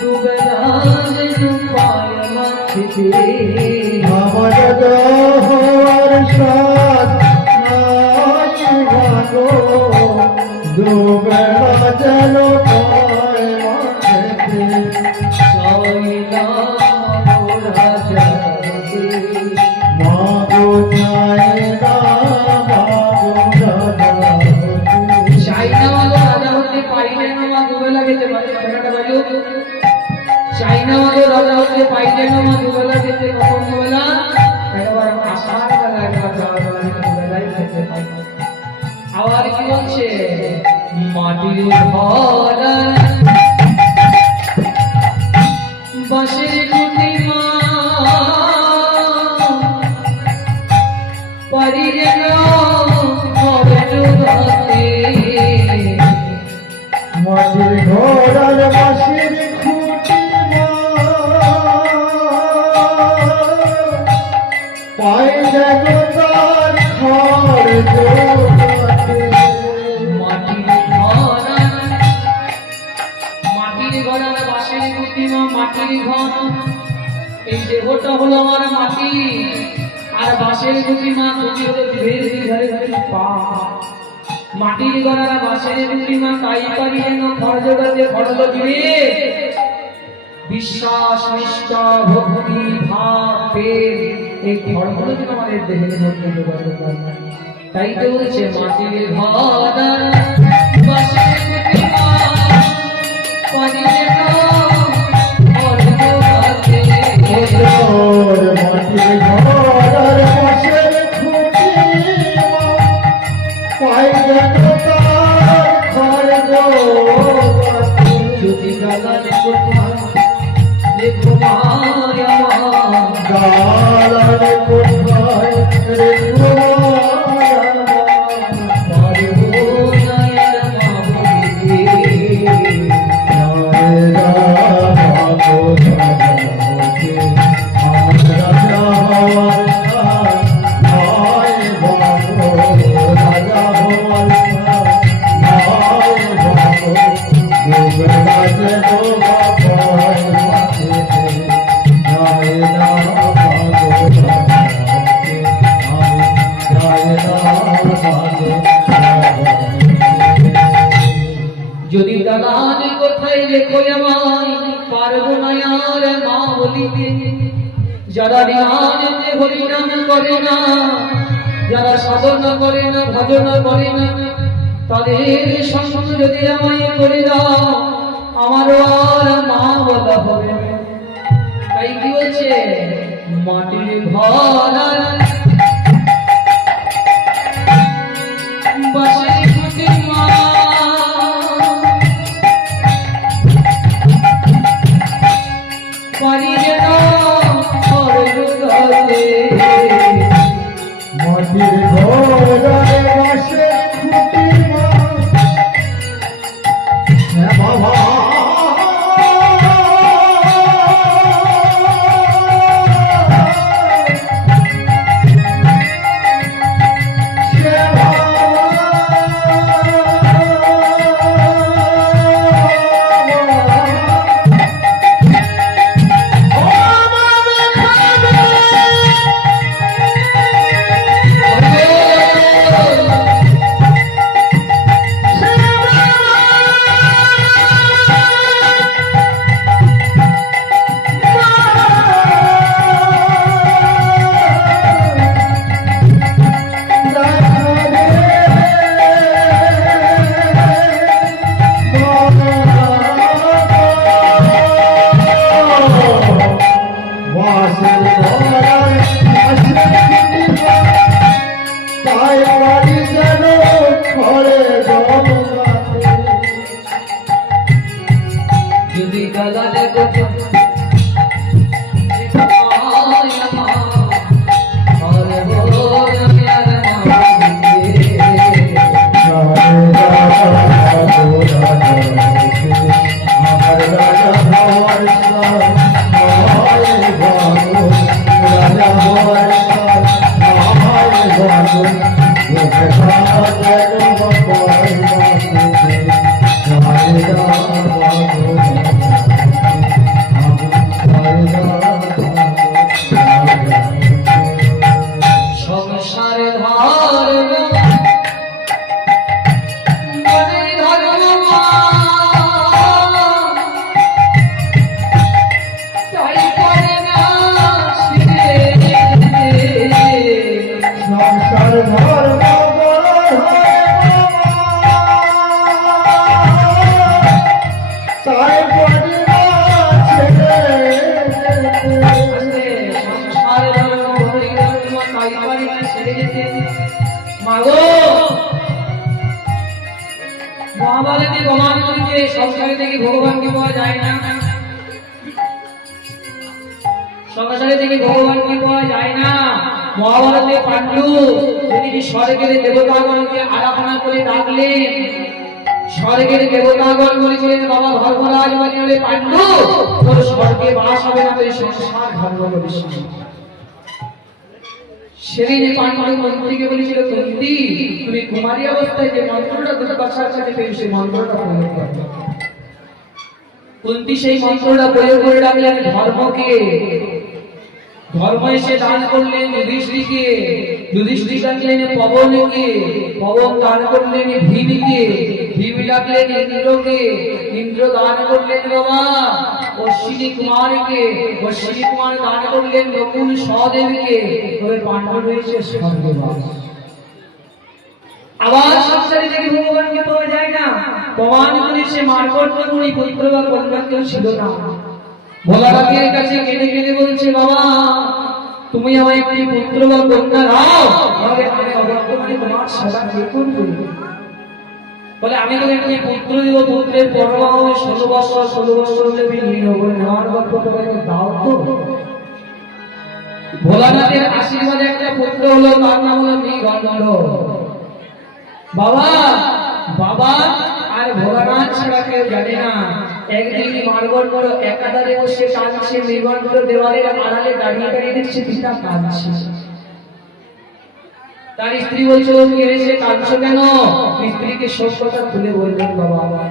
ডুবরাজ রূপায় মাথিতে, আমার দহর সাথ নাই ভাগো দুবেলা যেন পায় মাঝেতে, চাইনা মাগো রাজা হতে, মাগো চায় না মাগো রাজা হতে, চাইনা মাগো রাজা হতে পারিলে না মা দুবেলা খেতে পারে। কথাটা বাজো, চাইনা মাগো রাজা হতে পাইলে না মা দুবেলা খেতে, কখন দুবেলা? একবার আষাঢ় বেলা একবার যাওয়ার বেলা দুবেলাই খেতে পাই। আবার কি বলছে, মাটির ঘর বাঁশের খুঁটি মা পারি যেন ঘরে জোগাতে, মাটির ঘোড়ার বাঁশির খুঁটি পাই যেন তার খড় জোগাতে, মাটির ঘর আর বাঁশের খুঁটি মা মাটির ঘর। এই দেহটা হলো আমার মাটি আর বাঁশের খুঁটি মা, খুঁটি হলো জীবের ধারে ধারে পা। মাটির ঘর আর বাঁশের খুঁটি মা তাই পারি যেন খড় জোগাতে, খড় হলো জীবে বিশ্বাস নিষ্ঠা ভক্তি ভাব প্রেম, এই ধর্মগুলো যেন আমাদের দেহের মধ্যে যোগাযোগ করে। তাই তো বলছে মাটির ঘর বাঁশের খুঁটি মা পারি যেন খড় জোগাতে, ওর মাটির ঘোড়ার বাঁশির খুঁটি পাই যেন তার খড় জোগাতে, যদি গালালে কোথায় লেখো মায়া গালার কোথায় রে পারবো না এর মাহবুবে, যদি দালাল কোথায় লেখো আমায় পারবো না আর মা বলিতে। যারা জ্ঞানে হরিনাম করে না, যারা সাধনা করে না ভজনা করে না, তাদের সঙ্গ যদি আমায় করে দাও আমারও আর মা বলা হবে না। তাই কি বলছে, মাটির ঘর আর বাঁশের খুঁটি মা পারি যেন খড় জোগাতে, মাটির ঘোড়ার বাঁশের খুঁটি বাবা যদি কালা দেখো সংসারে ধর্ম মনে ধর্ম তাই করে না সংসার ধর্ম বড় হয় তাই পড়ে না ছেড়ে সংসারে ধর্ম মনে ধর্ম তাই করে না ছেড়ে যেতে মাগো মহাভারতে প্রমাণ করেছে সংসারে থেকে ভগবানকে পাওয়া যায় না সংসারে থেকে ভগবানকে পাওয়া যায় না মহাভারতে পাণ্ডু যেদিন স্বর্গের দেবতাগণকে আরাধনা করে ডাকলেন স্বর্গের দেবতাগণ বলেছিলেন বাবা ধর্মরাজ বলে পাণ্ডু তোর স্বর্গে বাস হবে না তুই সংসার ধর্ম করিস সেদিন পাণ্ডু মন্ত্রীকে বলেছিল কুন্তি তুমি কুমারী অবস্থায় যে মন্ত্রটা দুটো বাচ্চার কাছে পেয়ে সেই মন্ত্রটা প্রয়োগ করো কুন্তি সেই মন্ত্রটা প্রয়োগ করে ডাকলেন ধর্মকে ধর্ম এসে দান করলেন যুধিষ্ঠিরকে যুধিষ্ঠির ডাকলেন পবনকে পবন দান করলেন ভীমকে ভীম ডাকলেন ইন্দ্রকে ইন্দ্র দান করলেন বাবা অশ্বিনী কুমারকে অশ্বিনী কুমার দান করলেন নকুল সহদেবকে তবে পাণ্ডব রয়েছে স্বর্গে বাস আবার সংসারে থেকে ভগবানকে পাওয়া যায় না প্রমাণ করেছে মার্কণ্ড মুনি পুত্র বা কন্যা কেউ ছিল না ভোলানাথের কাছে কেঁদে কেঁদে বলছে বাবা তুমি আমায় একটি পুত্র বা কন্যা দাও তাহলে আমি অবর্তমানে তোমার সেবা কে করবো বলে আমি তোকে একটি পুত্র দিব পুত্রের পরমা হবে 16 বছর 16 বছর হলে বিলীন হবে নেওয়ার গল্প তোমাকে দাও তো ভোলানাথের আশীর্বাদে একটা পুত্র হলো তার নাম হলো নীলকণ্ঠ বাবা বাবা আর ভোলানাথ ছাড়া কেউ জানে না একদিন মার্গণ্ড একাধারে বসে কাঁদছে নীলকণ্ঠ দেওয়ালের আড়ালে দাঁড়িয়ে দাঁড়িয়ে দেখছে পিতা কাঁদছে তার স্ত্রী বলছে ও কেড়েছে কাঁদছো কেন স্ত্রীকে সব কথা খুলে বললেন বাবা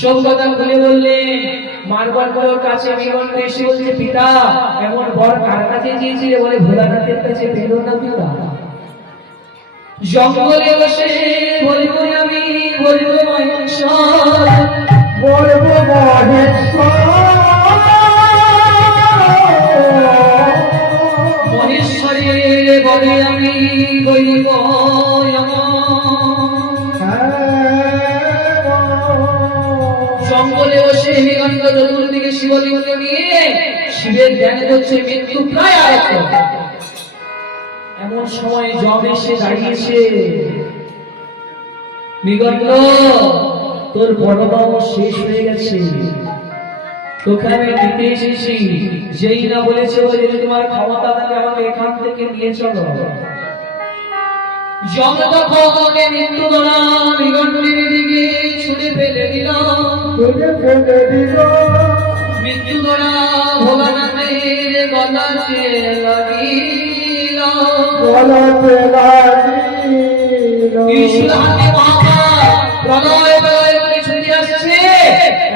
সব কথা খুলে বললেন মার্গণ্ডের কাছে নীলকণ্ঠ এসে বলছে পিতা এমন বর কার কাছে চেয়েছিলে বলে ভোলানাথের কাছে পেল না পিতা জঙ্গলে বসে বলবো আমি বলবো মহেশ্বর বলবো মহেশ্বরের বলে আমি বলব জঙ্গলে বসে নীলকণ্ঠ চতুর্দিকে শিবলিঙ্গ নিয়ে শিবের ধ্যানে করছে মৃত্যু প্রায় আয়ত্ত এমন সময় জব এসে দাঁড়িয়েছে নীলকণ্ঠ তোর বড়বাবু শেষ হয়ে গেছে তোকে আমি দিতে এসেছি যেই না বলেছে বলে যদি তোমার ক্ষমতা থাকে আমাকে এখান থেকে নিয়ে চলো জব তখন মৃত্যু দোলা নীলকণ্ঠের দিকে ছুড়ে ফেলে দিল মৃত্যু দোলা ভোলানাথের গলাতে লাগিল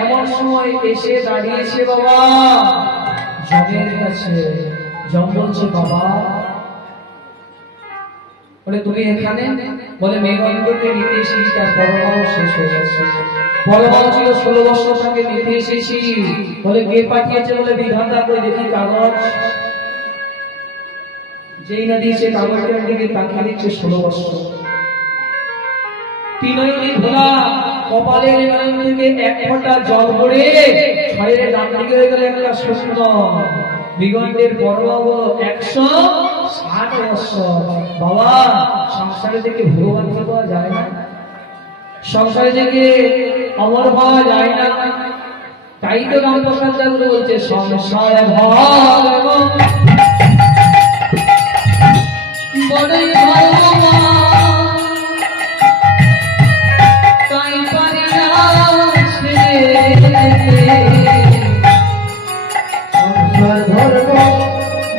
এমন সময় এসে দাঁড়িয়েছে বাবা জমের কাছে জম বলছে বাবা বলে তুমি এখানে বলে মেঘকে নিতে এসেছি তার পরমাও শেষ হয়ে গেছে পরমাও ছিল 16 বছর তাকে নিতে এসেছি বলে কে পাঠিয়েছে বলে বিধাতা কই দেখি কাগজ যেই না দিয়েছে কাগজটার দিকে তাকিয়ে দিচ্ছে 16 বছর তিনয়নি ভোলা কপালের নয়ন থেকে এক ফোঁটা জল পড়ে শরীরে ডান দিকে হয়ে গেল একটা শূন্য দিগন্তের পরমাও 160 বছর বাবা সংসারে থেকে ভগবানকে পাওয়া যায় না সংসারে থেকে অমর পাওয়া যায় না তাই তো রামপ্রসাদ ঠাকুর বলছে সংসার ভব বড়ই ভগবান তাই পারি না ছেড়ে সংসার ধর্ম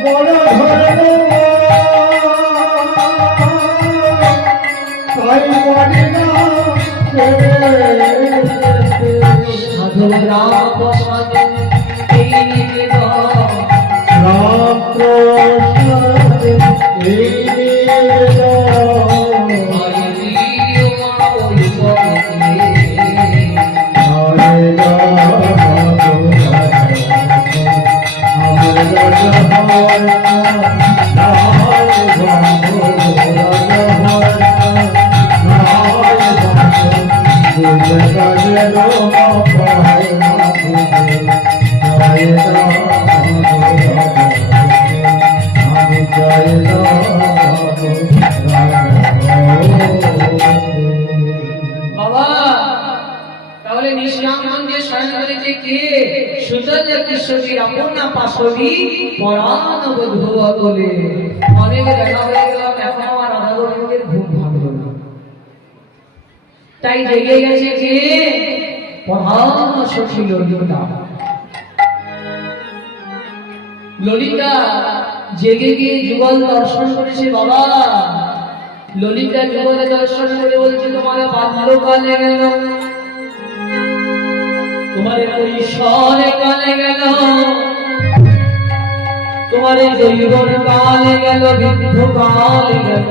বড় ধর্ম তাই পারি না সাধু রাম প্রসাদ এই নিবেদন রাম প্রসাদ এই নিবেদন হরে দিও মা ওই পথে হরে বাবা তাহলে নিঃসন্দেহে শয়ন করেছে কে সুতরাং কৃষ্ণবীর আপনা পাশবি পরাণ বধুয়া বলে অনেক দেখা হয়ে গেল এখন আমার রাধা গোবিন্দের ঘুম ভাঙলো না তাই জেগে গেছে কে প্রধান সখী ললিতা ললিতা জেগে গিয়ে যুগল দর্শন করেছে বাবা ললিতা যুগলে দর্শন করে বলছে তোমার বাল্যকালে গেল তোমার কৈশোরে কালে গেল তোমার যৌবন কালে গেল বৃদ্ধ কালে গেল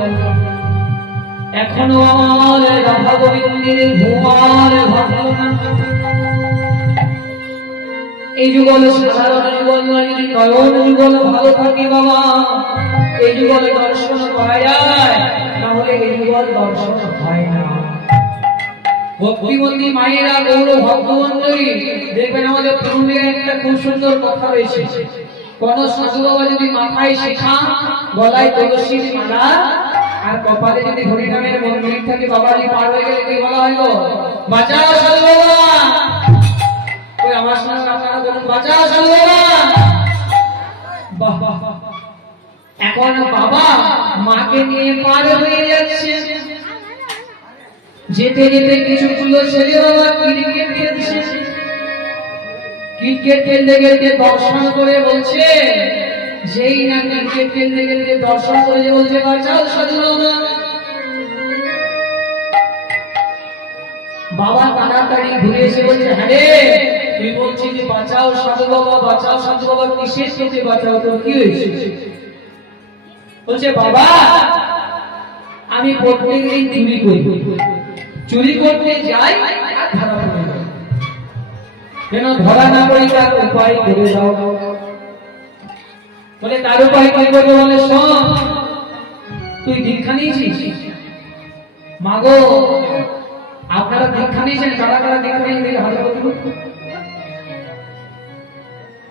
এখনো আমার রাধা গোবিন্দের ঘুমার ভালো না এই যুগলে সাধারণ যুগল নয় যদি নয়ন যুগল ভালো থাকে বাবা এই যুগলে দর্শন করা যায় তাহলে এই যুগল দর্শন হয় না ভক্তিবন্দী মায়েরা গৌর ভক্তবন্ধী দেখবেন আমাদের পুরুলিয়ায় একটা খুব সুন্দর কথা রয়েছে কোন সাধু বাবা যদি মাথায় শিখা গলায় তুলসীর মালা আর কপালে যদি হরিনামের মন্দির থাকে বাবাজি পার হয়ে গেলে কি বলা হয় গো বাঁচাও সাধু বাবা ওই আমার সঙ্গে আপনারা বলুন বাঁচাও সাধু বাবা বাহ বাহ এখন বাবা মাকে নিয়ে পার হয়ে যাচ্ছে যেতে যেতে কিছুগুলো ছেলে বাবা ক্রিকেট খেলছে ক্রিকেট খেলতে খেলতে দর্শন করে বলছে যেই না ক্রিকেট খেলতে খেলতে দর্শন করে বলছে বাঁচাও সাধু বাবা বাবা তাড়াতাড়ি ঘুরে এসে বলছে হ্যাঁ রে তুই বলছিস বাঁচাও সাধু বাবা কিসের সাথে বাঁচাও তোর কি হয়েছে বলছে বাবা আমি প্রত্যেকদিন চুরি করতে যাই আর ধরা পড়ে যাই কেন ধরা না পড়ি তার উপায় করে দাও বলে তার উপায় কি করবো বলে শোন তুই দীক্ষা নিয়েছিস মাগো আপনারা দীক্ষা নিয়েছেন কারা কারা দীক্ষা নিয়ে হাতে বলুন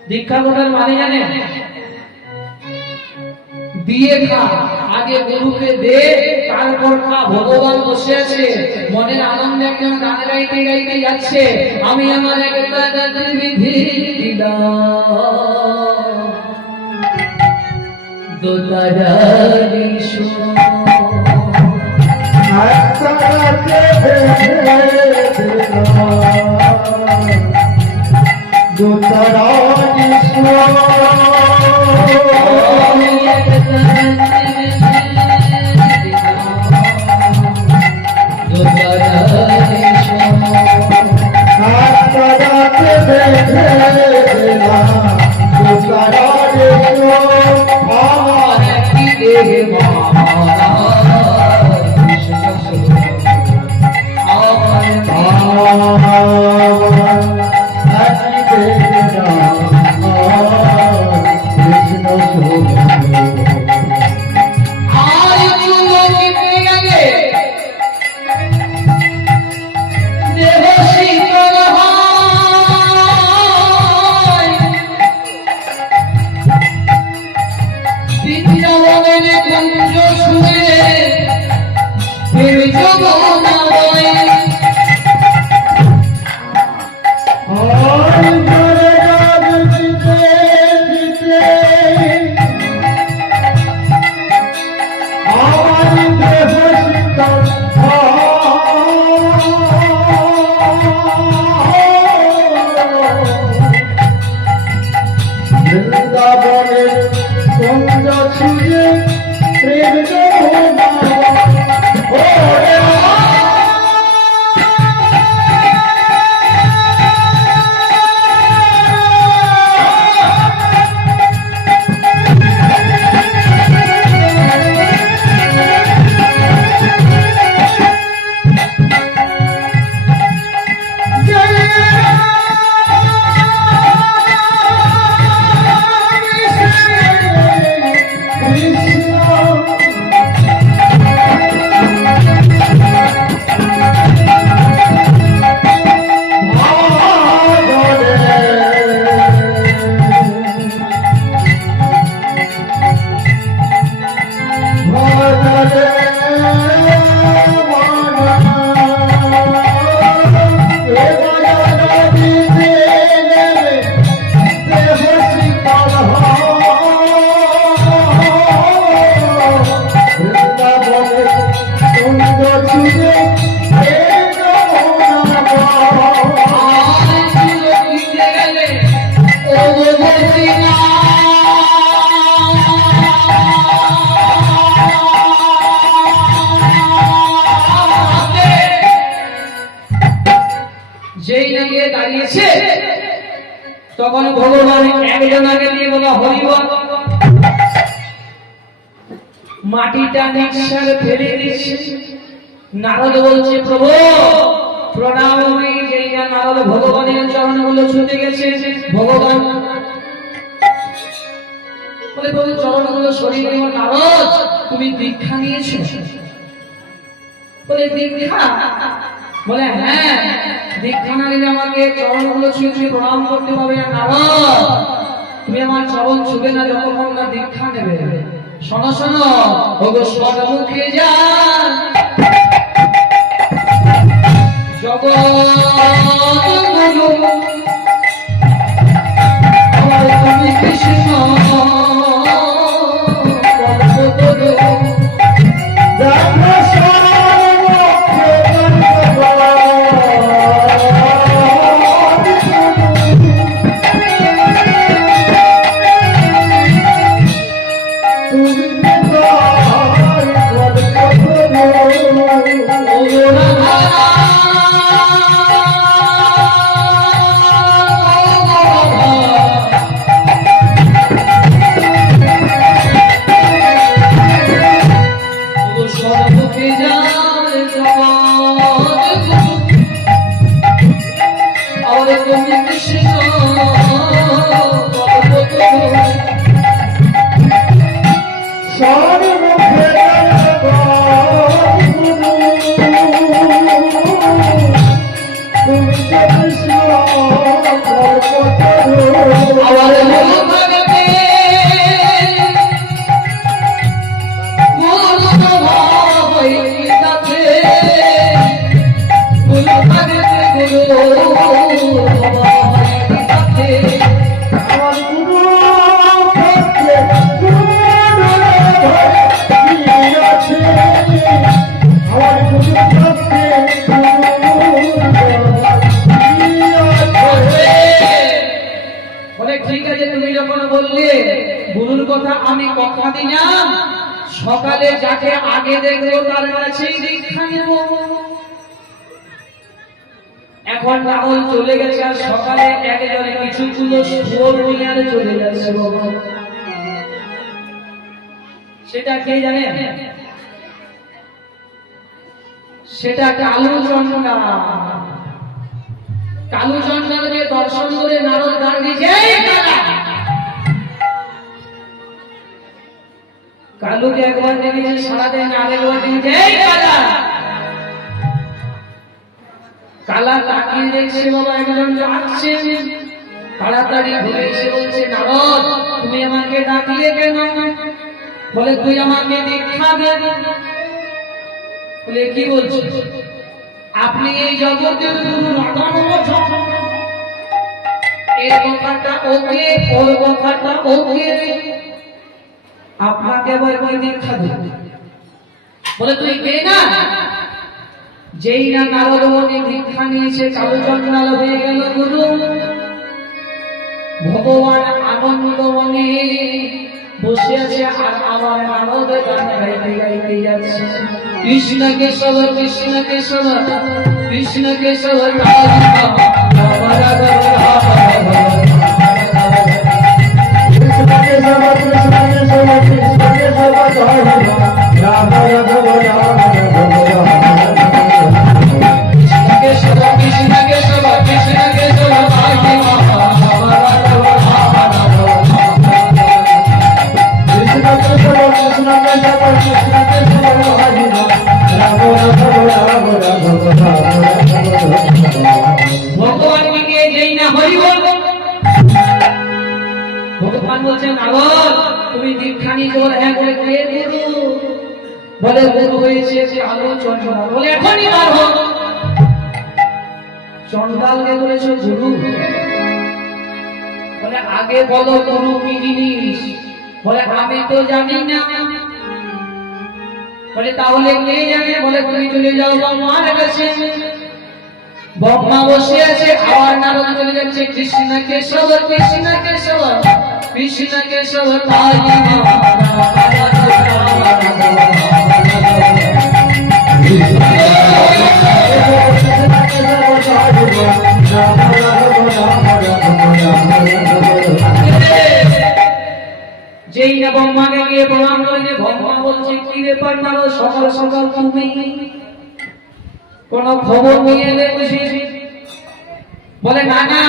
দীক্ষা কোটার মানে জানেন দিয়ে খা আগে গুরুকে দে তারপর খা ভগবান বসে আছে মনের আনন্দে একজন গান গাইতে গাইতে যাচ্ছে আমি আমার একটা বিধি দিলাম দোতারি শোনো Oh বৃন্দাবনের কুঞ্জ ছুঁয়ে প্রেম যমুনা ওরে যেই না গিয়ে দাঁড়িয়েছে তখন ভগবান একজনাকে দিয়ে বলা হরিবল মাটিটা নিঃশ্বাস ফেলে দিচ্ছে। নারদ বলছে প্রভু প্রণাম। যেই না নারদ ভগবানের চরণগুলো ছুঁতে গেছে ভগবান বলে প্রভু চরণগুলো সরিয়ে দেব। নারদ তুমি দীক্ষা নিয়েছো? বলে দীক্ষা? বলে হ্যাঁ, দীক্ষা না নিলে আমাকে চরণগুলো ছুঁয়ে প্রণাম করতে পারবে না। নারদ তুমি আমার চরণ ছুবে না যতক্ষণ না দীক্ষা নেবে। শোনো শোনো ওগো স্বর্ণমুখে যান জগৎগুরু আমার তুমি কৃষ্ণ গুরুর কথা আমি কথা দিলাম সকালে যাকে আগে দেখবো তার কাছেই দীক্ষা নেব। এখন রাহুল চলে গেছে আর সকালে একজনে কিছুগুলো সুর নিয়ে আর চলে যাচ্ছে। সেটা কে জানে? সেটা কালু চন্ডা। কালু চন্ডাকে দর্শন করে নারদ দাঁড়িয়ে কালুকে একবার দেখেছে সারাদিন আরেকবার দেখেছে কালা তাকিয়ে দেখছে বাবা একজন যাচ্ছে তাড়াতাড়ি ঘুরে এসে বলছে নারদ তুমি আমাকে ডাকলে কেন? বলে তুই আমাকে দীক্ষা দে। বলে কি বলছো? আপনি এই জগতের গুরু এর কথাটা ওকে ওর কথাটা ওকে আপনাকে আবার কি দীক্ষা দেবে? বলে তুই কে না? যেই না নারদ মুনি দীক্ষা নিয়েছে কালু চন্দ্রাল হয়ে গেল গুরু। ভগবান আনন্দ মনে বসে আছে আর আমার নারদ গান গাইতে গাইতে যাচ্ছে কৃষ্ণ কেশব কৃষ্ণ কেশব কৃষ্ণ কেশব রাধা রাম রাধা কৃষ্ণ কেশব কৃষ্ণ কেশব রাধা ভগবান কে যেই না হরি বল ভগবান বলছেন নারদ তুমি দীক্ষা নিয়ে বলে হ্যাঁ বলে কে গুরু বলে গুরু হয়েছে যে আলো চন্দ্র বলে এখনই বার হোক চন্ডালকে বলেছে গুরু বলে আগে বলো গুরু কি জিনিস বলে আমি তো জানি না বলে তাহলে কে জানে বলে তুমি চলে যাও ব্রহ্মার কাছে ব্রহ্মা বসে আছে আবার নারদ চলে যাচ্ছে কৃষ্ণ কেশব কৃষ্ণ কেশব কৃষ্ণ কেশব যেই না ব্রহ্মাকে গিয়ে প্রণাম করেছে ব্রহ্মা বলছে কি ব্যাপার নারদ সকাল সকাল তুমি কোন খবর নিয়ে এলে বুঝি বলে না না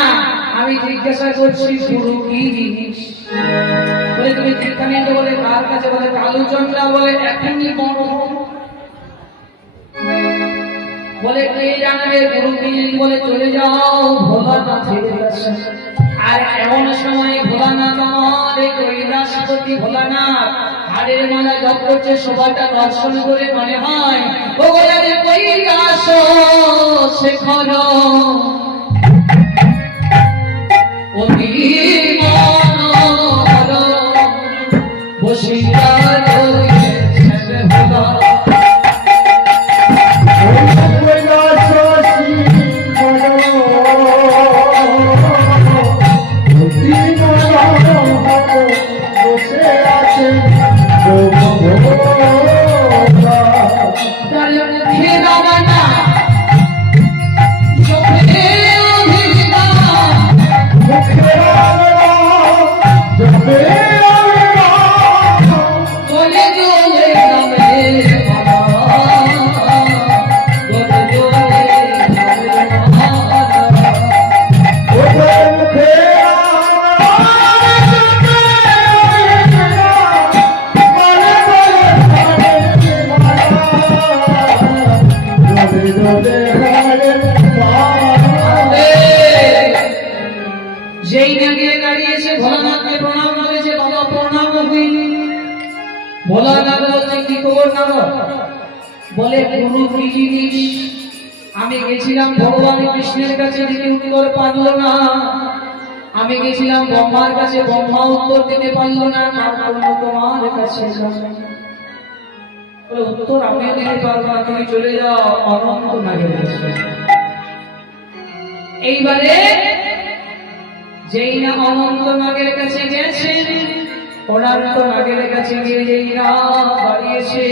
আমি জিজ্ঞাসা করছি গুরু কি জিনিস বলে তুমি দীক্ষা নিতে বলে কার কাছে বলে কালুচন্দ্রা বলে এখনই বড় বলে কে জানবে গুরু কি জিনিস বলে চলে যাও ভোলানাথের কাছে আর এমন সময় ভোলানাথ আমাদের কৈলাসপতি ভোলানাথ হাড়ের মালা জপ করছে সবাইটা দর্শন করে মনে হয় ও গোলারে কৈলাস শেখর অতি মনোহর বসিয়া রয়েছেন ভোলা যেই নাগে দাঁড়িয়েছে ভোলানাথকে প্রণাম করেছে বাবা প্রণাম হই ভোলানাথ বলছে কি খবর নারদ বলে গুরু কি জিনিস আমি গেছিলাম ভগবান কৃষ্ণের কাছে দিতে উত্তর পারলো না আমি গেছিলাম ব্রহ্মার কাছে ব্রহ্মা উত্তর দিতে পারলো না কারণ তোমার কাছে বলে উত্তর আমিও দিতে পারবো না তুমি চলে যাও অনন্ত নাগের কাছে এইবারে যেই না অনন্ত নাগের কাছে গেছে অনন্ত নাগের কাছে গিয়ে যেই না দাঁড়িয়েছে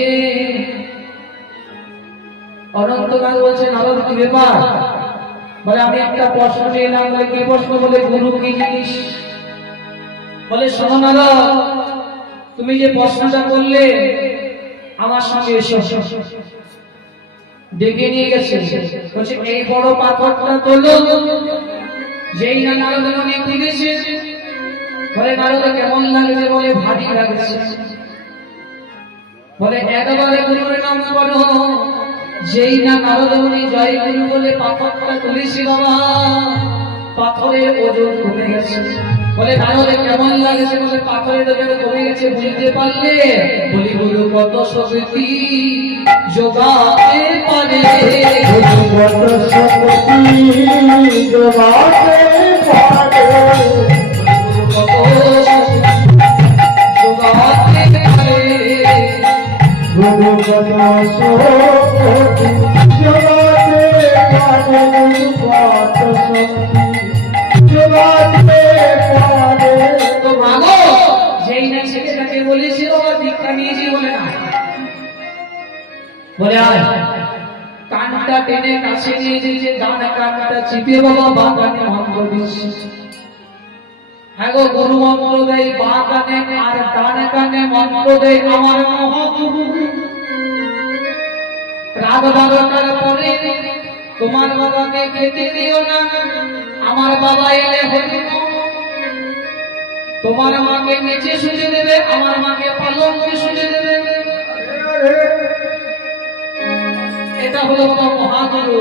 অনন্ত নাগ বলছে নারদ কি ব্যাপার বলে আমি একটা প্রশ্ন নিলাম বলে কি প্রশ্ন বলে গুরু কি জিনিস বলে শোনো নারদ তুমি যে প্রশ্নটা করলে আমার সঙ্গে এসো ডেকে নিয়ে গেছে বলছে এই বড় পাথরটা তোলো যেই না নারদ মনে খুলেছে বলে নারদ কেমন লাগছে বলে ভারী লাগছে বলে একবারে গুরুর নাম করো যেই না নারদ মনে জয় গুরু বলে পাথরটা তুলেছে বাবা পাথরের ওজন কমে গেছে বলে নারদ কেমন লাগছে বলে পাথরের ওজন কমে গেছে বুঝতে পারলে বলি গুরু কত শক্তি যোগাতে পারে কত শক্তি যোগাতে পারে গুরু কত শক্তি যোগাতে পারে কত শক্তি যোগাতে পারে টিপে বাবা বাগানে মন্ত্র দিচ্ছে। হ্যাঁ গো, গুরু মন্ত্র দেয় বাঁ কানে আর ডান কানে মন্ত্র দেয় আমার মহাগুরু। রাত 12টার পরে তোমার বাবাকে খেতে দিও না, আমার বাবা এলে হরি। তোমার মাকে নিচে শুতে দেবে, আমার মাকে পালঙ্কে শুতে দেবে। এটা হলো বাবা মহাগুরু।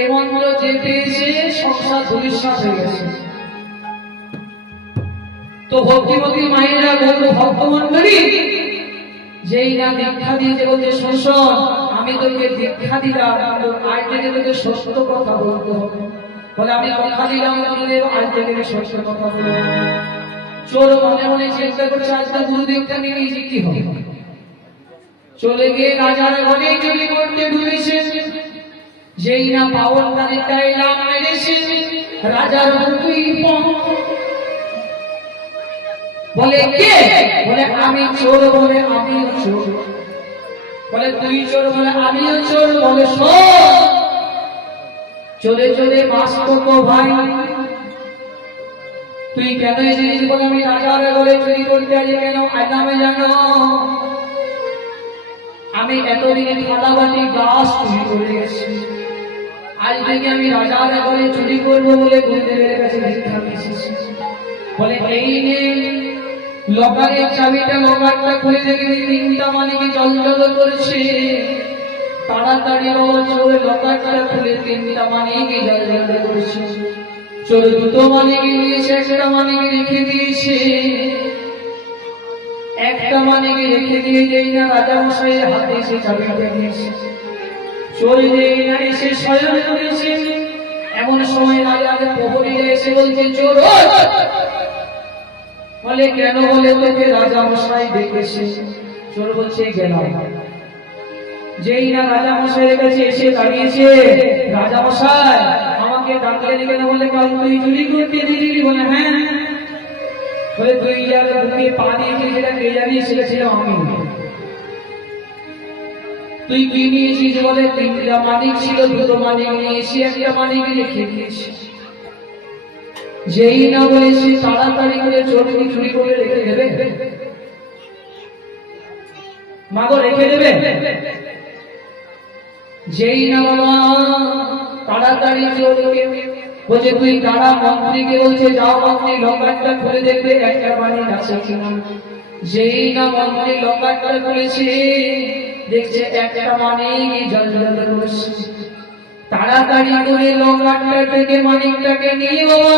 এই মন্ত্র যে পেয়েছে সংসার ধূলিসাৎ হয়ে গেছে। তো ভক্তিমতী মায়েরা গৌর ভক্তমণ্ডলী যেই না দীক্ষা দিয়েছে বলছে শোষণ, আমি তোকে দীক্ষা দিলাম, আজ থেকে তোকে সত্য কথা বলতে হবে। বলে আমি কথা দিলাম গুরুদেব, আজ থেকে সত্য কথা বলবো। চোর মনে মনে চিন্তা করছে আজকে গুরু দীক্ষা নিয়ে নিয়েছি কি হবে। চলে গিয়ে রাজার ঘরে চুরি করতে ঢুকেছে। যেই না পাওয়ার তালিকায় নাম মেরেছে, রাজার মুখই বলে কে? বলে আমি চোর। বলে আমিও চোর। বলে তুই চোর? বলে আমিও চোর। বলে শোন, চলে চলে বাস করবো ভাই, তুই কেন এসেছিস? বলে আমি রাজার ঘরে চুরি করতে আছি। কেন? আজ আমি জানো আমি এতদিন থালাবাটি গাছ চুরি করে গেছি, আজ থেকে আমি রাজার ঘরে চুরি করবো বলে গুরুদেবের কাছে দীক্ষা নিয়েছি। বলে এই নে লকারের চাবিটা, লকারটা খুলে দেখে তিনটা মানিকে জল জল করছে। তাড়াতাড়ি বাবা চোর লকারটা খুলে তিনটা মানিকে জল জল করছে। চোর দুটো মানিকে নিয়েছে, একটা মানিকে রেখে দিয়েছে। একটা মানিকে রেখে দিয়ে যেই না রাজা মশাইয়ের হাতে এসে চাবিটা নিয়েছে। চোর যেই না এসে শয়ন করেছে, এমন সময় রাজার প্রহরীরা এসে বলছে চোর। বলে কেন? বলে তোকে রাজা মশাই ডেকেছে। চোর বলছে গেলাম। যেই না রাজা মশাইয়ের কাছে এসে দাঁড়িয়েছে, রাজা মশাই আমাকে ডাকলেন কেন? বলে কাল তুই চুরি করতে দিয়েছিলি। বলে হ্যাঁ। বলে তুই যার বুকে পা দিয়েছিলি সেটা কে জানিস? সেটা ছিল আমি। তুই কি নিয়েছিস? বলে তিনটা মানিক ছিল, দুটো মানিক নিয়েছি, একটা মানিক রেখে দিয়েছি। যেই না বলেছি তাড়াতাড়ি করে চোরকে চুরি করে রেখে দেবে? মাগো রেখে দেবে? যেই না বাবা তাড়াতাড়ি চোরকে বলছে তুই তারা মন্ত্রীকে বলছে যাও মন্ত্রী লকারটা খুলে দেখবে একটা মানিক আছে কিনা। যেই না মন্ত্রী লকারটা খুলেছে, দেখছে একটা মানিক জল জল করছে। তাড়াতাড়ি করে লকারটা থেকে মানিকটাকে নিয়ে বাবা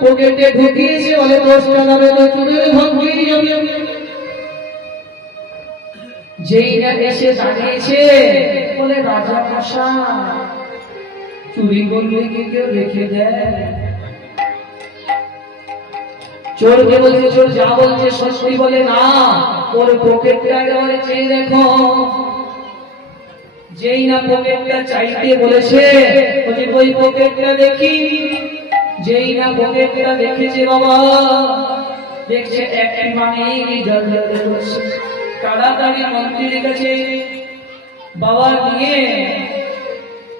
পকেটে ঢুকিয়েছে। বলে 10 টাকা বেরো, চুরের ভাগ হয়ে যাবে। যেই না এসে দাঁড়িয়েছে, বলে রাজা মশাই চুরি করলে কি কেউ রেখে দেয়? চোরকে বলছে চোর যা বলছে সত্যি। বলে না, ওর পকেটটা একেবারে চেয়ে দেখো। যেই না পকেটটা চাইতে বলেছে, বলছে ওই পকেটটা দেখি। যেই না পকেটটা দেখেছে বাবা, দেখছে একটি মানিক জল জল করছে। তাড়াতাড়ি মন্ত্রীর কাছে বাবা নিয়ে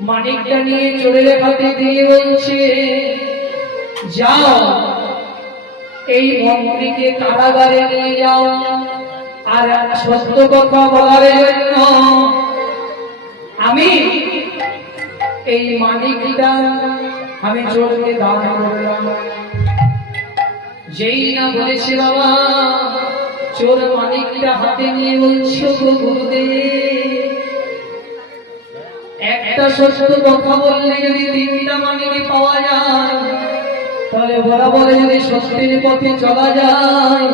মানিকটা নিয়ে চোরের হাতে দিয়ে বলছে যাও এই মন্ত্রীকে কারাগারে নিয়ে যাও, আর সত্য কথা বলার জন্য আমি এই মানিকটা আমি চোরকে দান করলাম। যেই না বলেছে বাবা, চোর মানিকটা হাতে নিয়ে বলছে গুরুদেব একটা সত্য কথা বললে যদি তিনটা মানিক পাওয়া যায়, তাহলে বরাবরে যদি সত্যের পথে চলা যায়।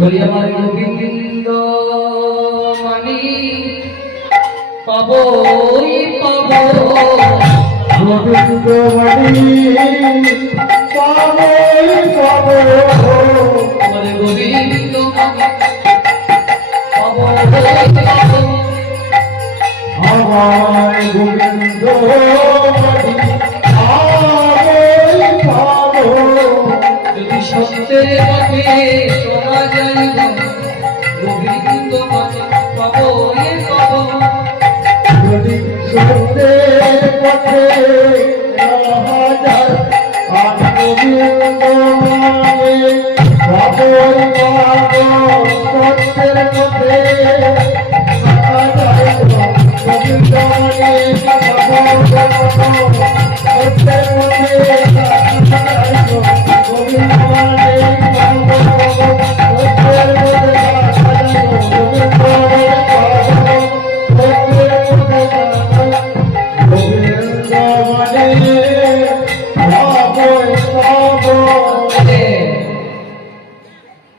বলি আমার গোবিন্দ মানিক পাবই পাবো, গোবিন্দ মানিক পাবই পাবো। আমার গোবিন্দ মানিক পাবো পাবো। আমার গোবিন্দ মানিক পাবই পাবো। যদি সত্যের পথে চলা যায়, গোবিন্দ মানিক পাবই পাবো। যদি সত্যের পথে গোবিন্দ মানে বাবুই বাবু সত্যের পথে থাকা যায় গো। গোবিন্দ মানে বাবু সত্যের পথে থাকা যায় গো। গোবিন্দ মানে বাবু সত্যের পথে থাকা যায় গো। গোবিন্দ মানে বাবু সত্যের পথে থাকা যায় গো। গোবিন্দ মানে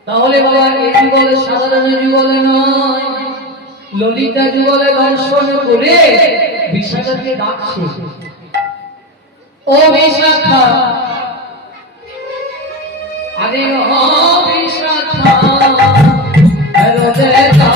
তাহলে বাবা এই যুগলে সাধারণ যুগলে নয়, ললিতা যুগলে দর্শন করে বিশাখাকে ডাকছে, ও বিশাখা, আরে ও বিশাখা, হ্যালো দেখা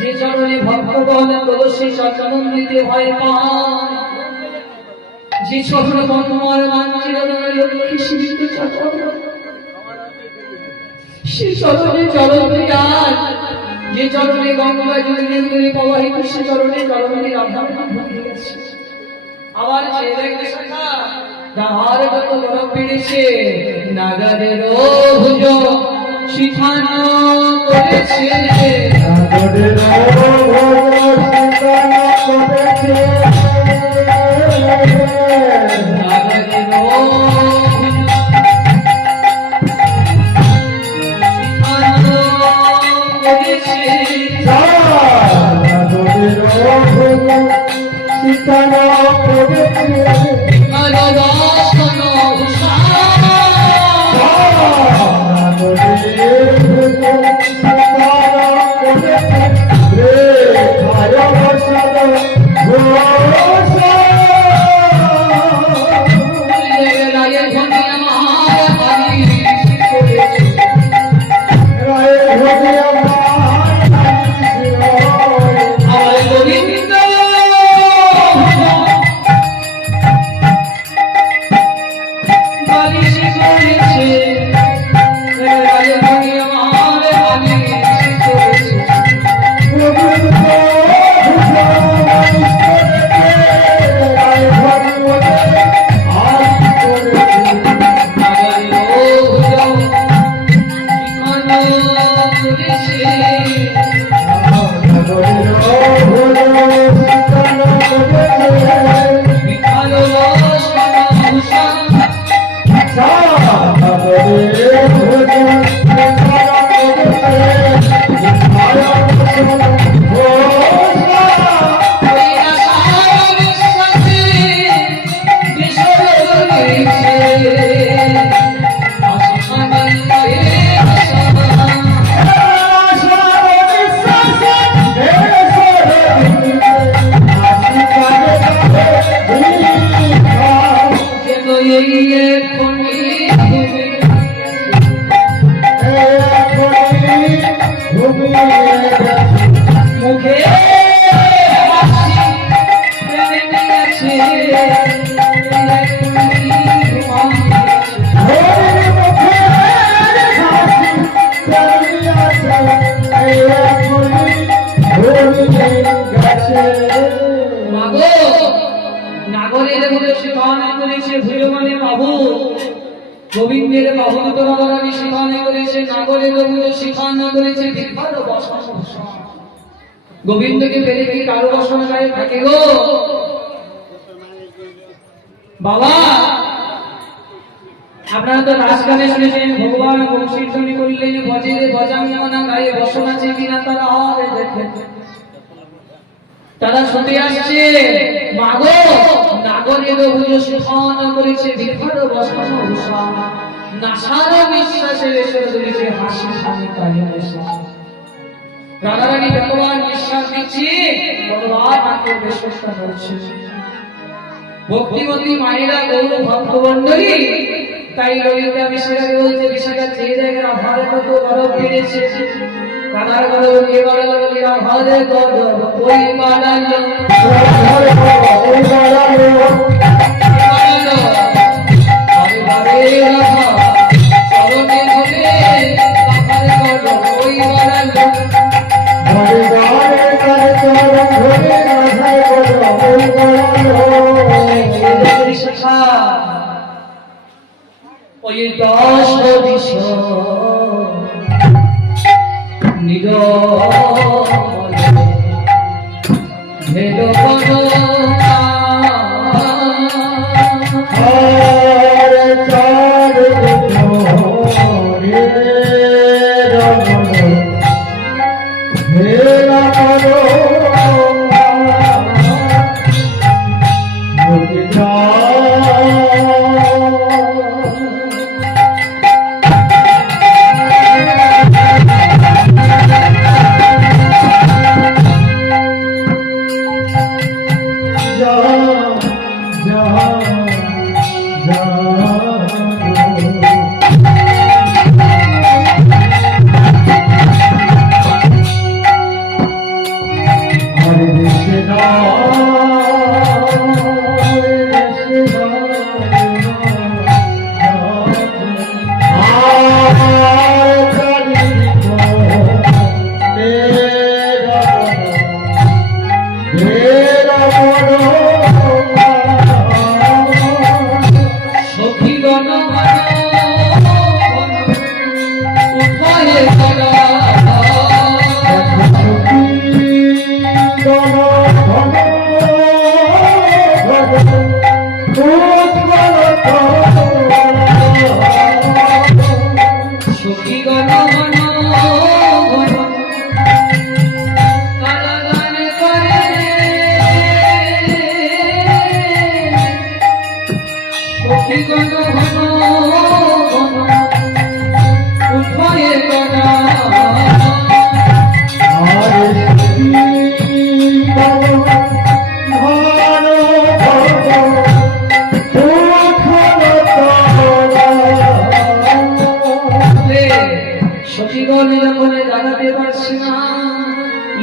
যে চরণে ভক্তগণ তুলসী চন্দন দিতে ভয় পায়, যে চরণে বনমার মাঞ্চির লক্ষ্মী সীমিত চরণ, সে চরণে চরণ বিরাজ, যে চরণে গঙ্গা জলেন্দ্রে প্রবাহিত, সে চরণে চরণে রাধা ভক্তি গেছে। আবার সে দেখতে শাখা যাহার কত গরম পেড়েছে, নাগারের ভুজ শিখান করেছে, নাগারের ভুজ শিখান করেছে, নাগারের ভুজ শিখান করেছে, নাগারের ভুজ শিখান করেছে, দর্শন উষা Hey, সেখানে করেছে ভুলমানে বাবু গোবিন্দের বাবু তোরানি সেখানে করেছে নাগরের বাবু সেখানে করেছে বিখ্যাত বসন গোবিন্দকে পেলে কি কারো বসন গায়ে থাকে গো বাবা আপনারা তো রাজগানে শুনেছেন ভগবান বংশীধ্বনি করলেন ভজে ভজাঙ্গনা গায়ে বসন আছে কিনা তারা হবে দেখেন তারা শুনতে আসছে মাগো নাগরের বুঝো সুখান করেছে বিখ্যাত বসন উষা নাসার বিশ্বাসের এসে ধরেছে হাসি হাসি কাহিনী এসে রাধারানী ভগবান নিঃশ্বাস দিচ্ছে ভগবান আমাকে বেশস্তা করছে ভক্তিমতী মায়েরা গৌর ভক্তমণ্ডলী তাই ললিতা বিশাখাকে বলছে বিশাখা চেয়ে দেখে রাধার কত গরব বেড়েছে রাধার গরব কে বাড়ালো বলি রাধার গরব ওই বাড়ালো আরে বারে রাধা সবকে ধরে রাধার গরব ওই বাড়ালো ওই দশ দিশ ভেদ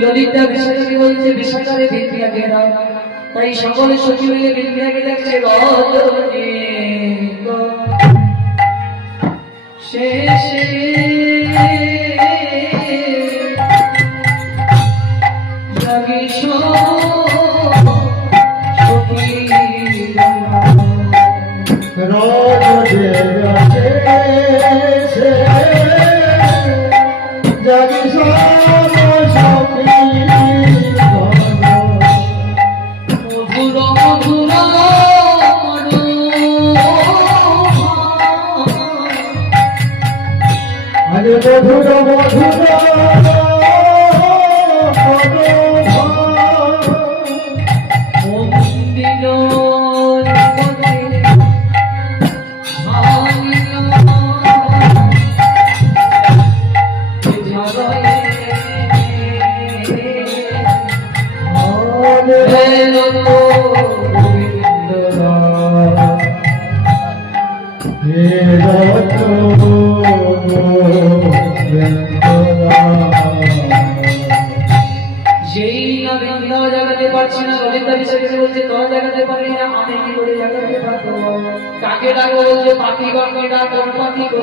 ললিতা বিশাখাকে বলছে বিশাখারে বিদ্যাকে দাও তাই সকলে সখী মিলে বিদ্যাকে দেখছে শেষে জাগি সখী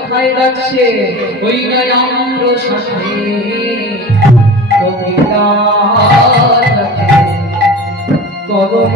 কোথায় যাচ্ছে ওই নয়ন সাথে কবিতা কলম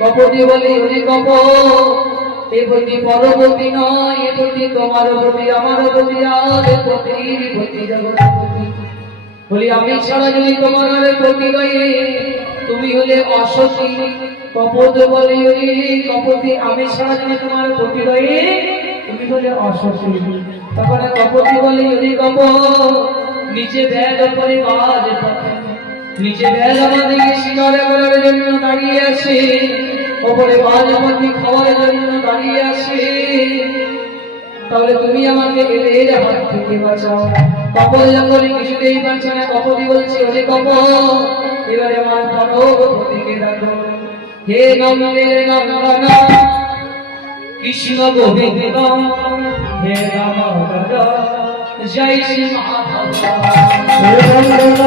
কপতি বলে হরি কপ এ প্রতি পরবর্তী নয়, এ প্রতি তোমার প্রতি আমার প্রতি আর প্রতির প্রতি জগৎপতি। বলি আমি ছাড়া যদি তোমার প্রতি নয়, তুমি হলে অসতী। কপত বলে হরি কপতি, আমি ছাড়া যদি তোমার প্রতি নয়, তুমি হলে অসতী। তখন কপতি বলে হরি কপ, নিচে ব্যাগ করে বাজ পথে, নিচে ব্যাগ আমাদেরকে শিকারে করার জন্য দাঁড়িয়ে আছে, ওপরে বাজপতি খাওয়ার জন্য দাঁড়িয়ে আসে। তাহলে তুমি আমাকে এদের হাত থেকে বাঁচাও। কপল যখন কিছুতেই পারছে না, কপতি বলছে ওরে কপ, এবারে আমার পরবর্তীকে ডাকো। হে নন্দের নন্দন কৃষ্ণ গোবিন্দ, হে রামগদ জয় শ্রী মাধব। হে নন্দন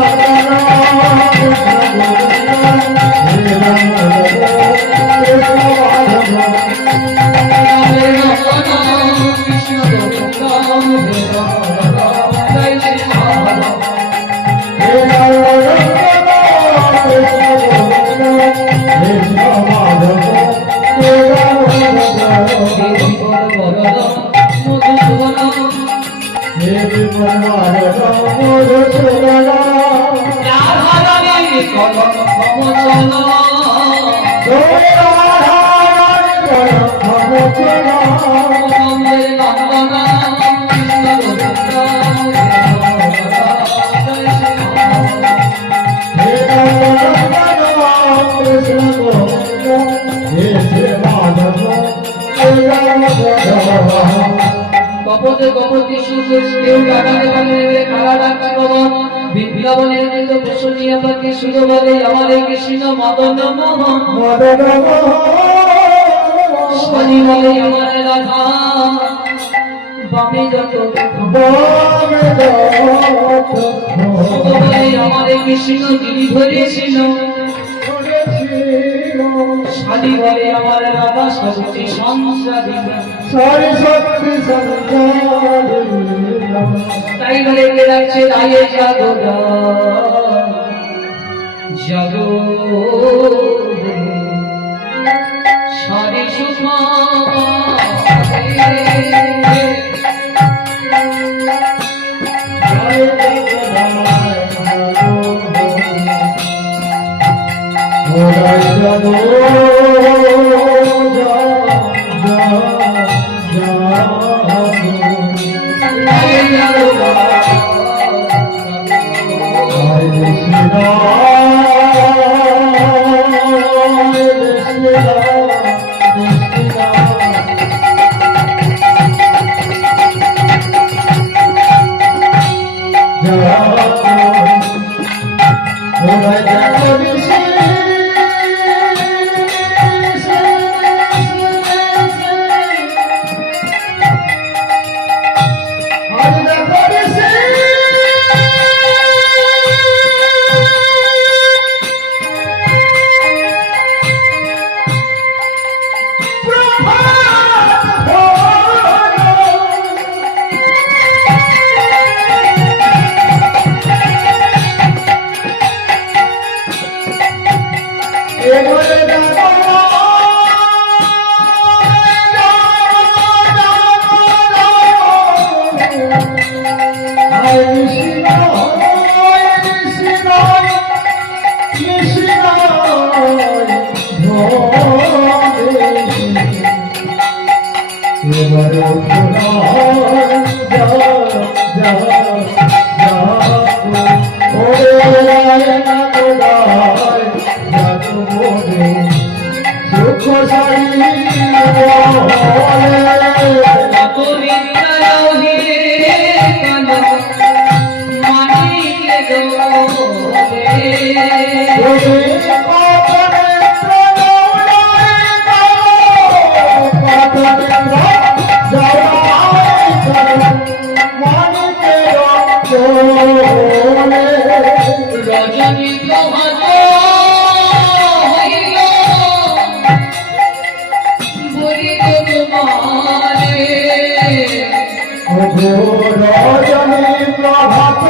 কপতে কপতি সুযোগ কেউ কাটারে বলে কারা ডাকছে বাবা বৃন্দাবনের নিত বসুনিয়া পাখি শুধু বলে আমারে কৃষ্ণ মদন মোহন মদন মোহন শনি বলে আমারে রাধা বামে যত বামে যত শুধু বলে আমারে কৃষ্ণ যিনি ধরেছিল শালি বলে আমার রাধা শক্তি সংসারিণী সারি শক্তি সংসারিণী। তাই বলে কে রাখছে রায়ে জাগো জাগো সারি সুষমা রজনী প্রভাত হইল বলিত তোমারে রজনী প্রভাত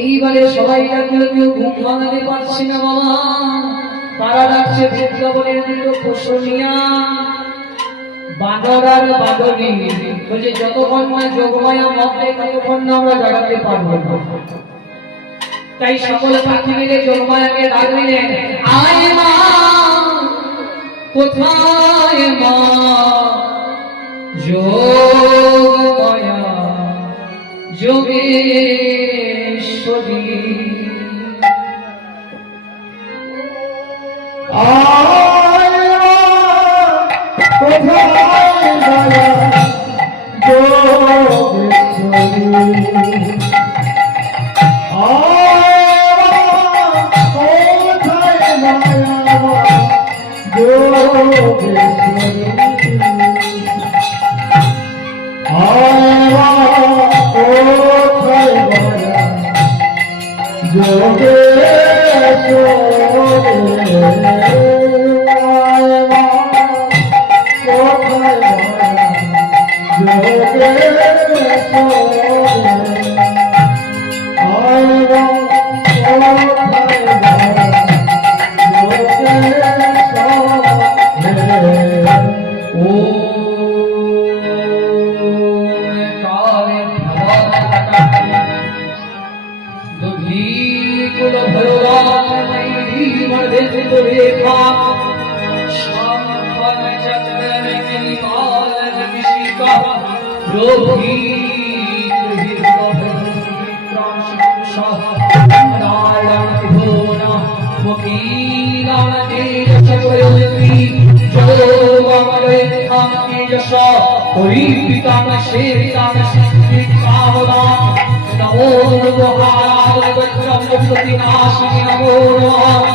এইবারে সবাই ডাকলে কেউ ঘুম ভাঙাতে পারছে না বাবা, তারা ডাকছে বৃন্দাবনের দুটো পোষণিয়া বাঁদর আর বাঁদরী। বলছে যতক্ষণ না যোগমায়া মতে ততক্ষণ না আমরা জাগাতে পারবো না। তাই সকল পাখি মিলে যোগমায়াকে ডাক দিলেন, আয় মা কোথায় মা যোগমায়া যোগেশ্বরী। মর্দেন্দুরেখা শাম্ভন চক্রন নিপালন বিশিকা রোহিত বিক্রম শিক্ষুষা নারায়ণ ভোনা মুখীলান তেজ চক্রয়ন্তি যোগমরে কান্তি যশ পরিপিতাম সেবিতাম শিক্ষিকামদা নমো মহারাজগত্রম প্রতিনাশিনী নমো নমঃ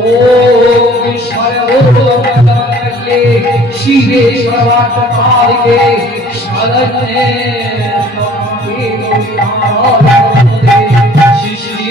ওম সর্বভূতমতকে শিবে সর্বাত্মকারিকে শরণ্যে ত্বমকে নারায়ণে শ্রী শ্রী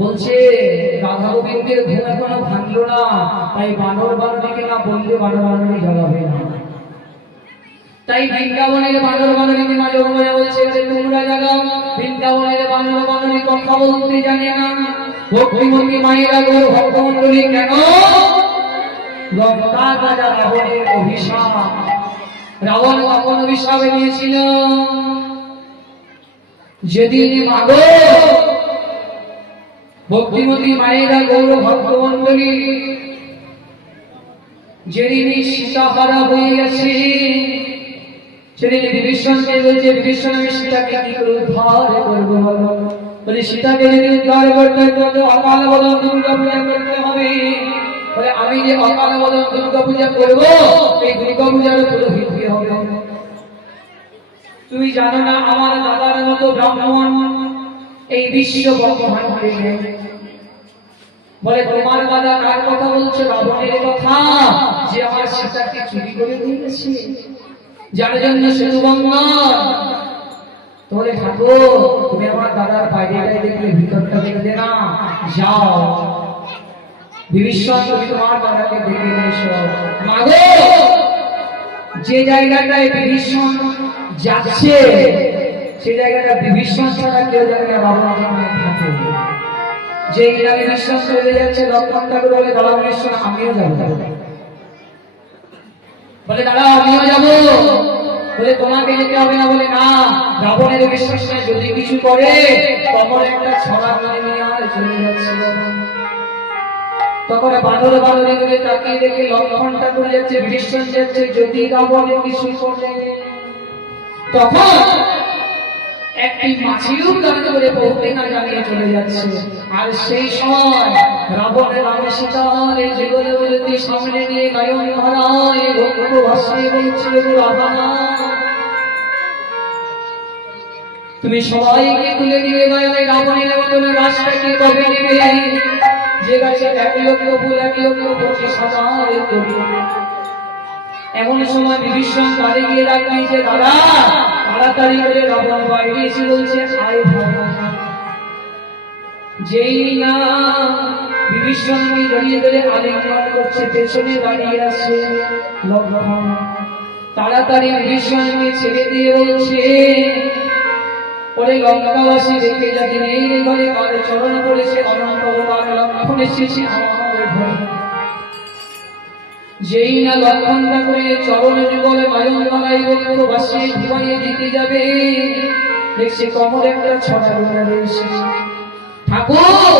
বলছে রাধা গোবিন্দের ঘুম এখনো ভাঙলো না, তাই বানর বানরীকে না বললে বানর বানরী জাগাবে না। তাই বৃন্দাবনের বানর বানরীকে মা যোগমায়া বলছে তোমরা জাগাও। বৃন্দাবনের বানর বানরী কথা বলতে জানে না। ভক্তিমতী মায়েরা গো ভক্তমণ্ডলী কেন লঙ্কা রাজা রাবণের অভিশাপ। রাবণ কখন অভিশাপ নিয়েছিল? যেদিন মাগো ভক্তিমতী মায়েরা গৌর ভক্তমণ্ডলী যেদিন সীতাহারা হয়ে গেছে, সেদিন বিভীষণকে বলছে, বিভীষণ আমি সীতাকে কি করে উদ্ধার করবো বলো? বলে সীতাকে যদি উদ্ধার করতে হয় তবে অকাল বোধন দুর্গা পূজা করতে হবে। বলে আমি যে অকাল বোধন দুর্গা পূজা করবো, এই দুর্গা পূজার পুরোহিত কে হবে? তুমি জানো না আমার দাদার মতো ব্রাহ্মণ এই বিশ্ব ব্রহ্মাণ্ডে নেই। বলে তোমার দাদা কার কথা বলছে? রাবণের কথা, যে আমার সীতাকে চুরি করে নিয়ে গেছে, যার জন্য সেতু বন্ধন। তোরে ঠাকুর তুমি আমার দাদার বাইরেটাই দেখলে ভিতরটা দেখলে না, যাও বিভীষণ তুমি তোমার দাদাকে দেখে নিয়ে এসো। মাগো যে জায়গাটায় বিভীষণ যাচ্ছে সেই জায়গাটা বিভীষণ ছাড়া কেউ জানে না রাবণ থাকে। যে গ্রামে বিভীষণ চলে যাচ্ছে লক্ষ্মণ ঠাকুর বলে দাদা বিভীষণ আমিও যাবো। বলে দাদা আমিও যাবো। বলে তোমাকে যেতে হবে না। বলে না, রাবণের বিশ্বাস নেই, যদি কিছু করে তখন একটা ছড়া নিয়ে আর চলে যাচ্ছে। তখন বানর বানরে করে তাকিয়ে দেখে লক্ষ্মণ ঠাকুর যাচ্ছে, বিভীষণ যাচ্ছে, যদি রাবণের কিছু করে তখন একটি মাছিও দাঁড়িয়ে করে বহুতে না জানিয়ে চলে যাচ্ছে। আর সেই সময় রাবণের আমি সীতার এই জীবনে যদি সামনে নিয়ে গায়ন ধরায় ভক্ত ভাসিয়ে বলছে, রাধা তুমি সবাইকে তুলে নিয়ে গায়নে রাবণের মতন রাস্তাকে কবে নেবে? যে গাছে 1 লক্ষ ফুল 1 লক্ষ 25,000 কবি। এমন সময় বিভীষণ বাড়ি গিয়ে ডাকলেন যে দাদা তাড়াতাড়ি করে রাবণ বাইরে এসে বলছে আয় ভাই। যেই না বিভীষণকে জড়িয়ে ধরে আলিঙ্গন করছে, পেছনে দাঁড়িয়ে আছে লক্ষ্মণ। তাড়াতাড়ি বিভীষণকে ছেড়ে দিয়ে বলছে, ওরে লঙ্কাবাসী রেখে যাবে নেই রে ঘরে, কার চরণ পড়েছে অনন্ত অবতার লক্ষ্মণ এসেছে আমার ঘরে। যেই না লক্ষ্মণ ঠাকুরের চরণ যুগলে নয়ন তলায় ভক্ত ভাসিয়ে ঘুমাইয়ে দিতে যাবে, দেখছে কমরে একটা ছড়া গুণা রয়েছে। ঠাকুর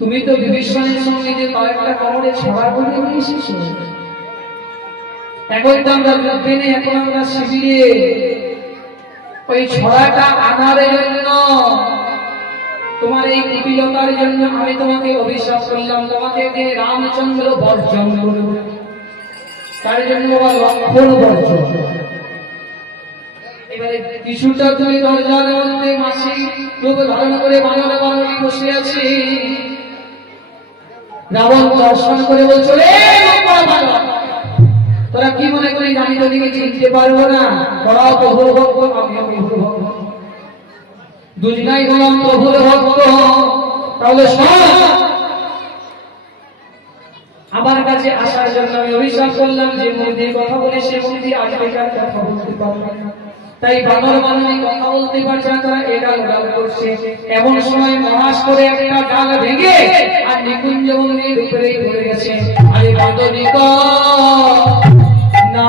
তুমি তো বিভীষণের সঙ্গে যে কয়েকটা কমরে ছড়া গুণে নিয়ে এসেছো, এখন তো আমরা যুদ্ধে নেই, এখন আমরা শিবিরে। ওই ছড়াটা আনার জন্য, তোমার এই কুটিলতার জন্য আমি তোমাকে অভিশাপ করলাম, তোমাকে দিয়ে রামচন্দ্র বর্জন করব, তার জন্য লক্ষ্মণ বর্জন। এবারে কিছুটা তুমি দরজার মধ্যে মাসি রূপ ধারণ করে বানরে বানরে বসে আছে। রাবণ দর্শন করে বলছো, রে তোরা কি মনে করি আমি তোদিকে চিনতে পারবো না? তোরাও প্রভুর ভক্ত, আমিও প্রভুর ভক্ত, দুজনাই গেলাম প্রভুর ভক্ত। তাহলে আমার কাছে আসার জন্য আমি অভিশাপ করলাম, যে মন্দির কথা বলে সে মন্দির আজকেকার কথা বলতে পারবে না। তাই বানর বানরে কথা বলতে পারছে না, তারা এডাল ডাল করছে। এমন সময় মহাস করে একটা ডাল ভেঙে আর নিকুঞ্জ মন্দির উপরেই পড়ে গেছে। আরে বাদরিক না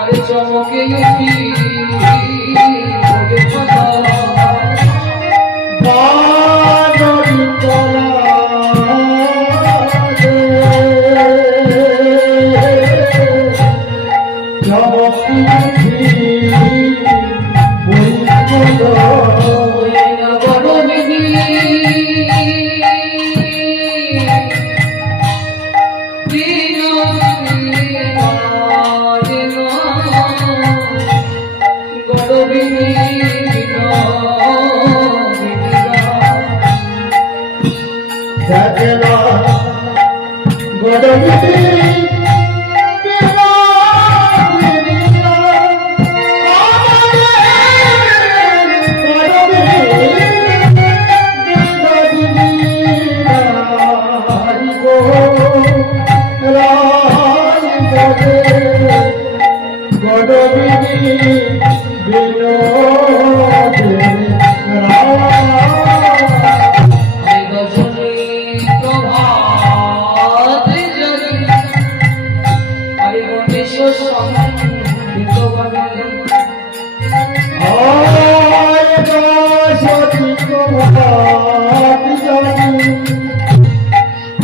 আরে চমকে উঠি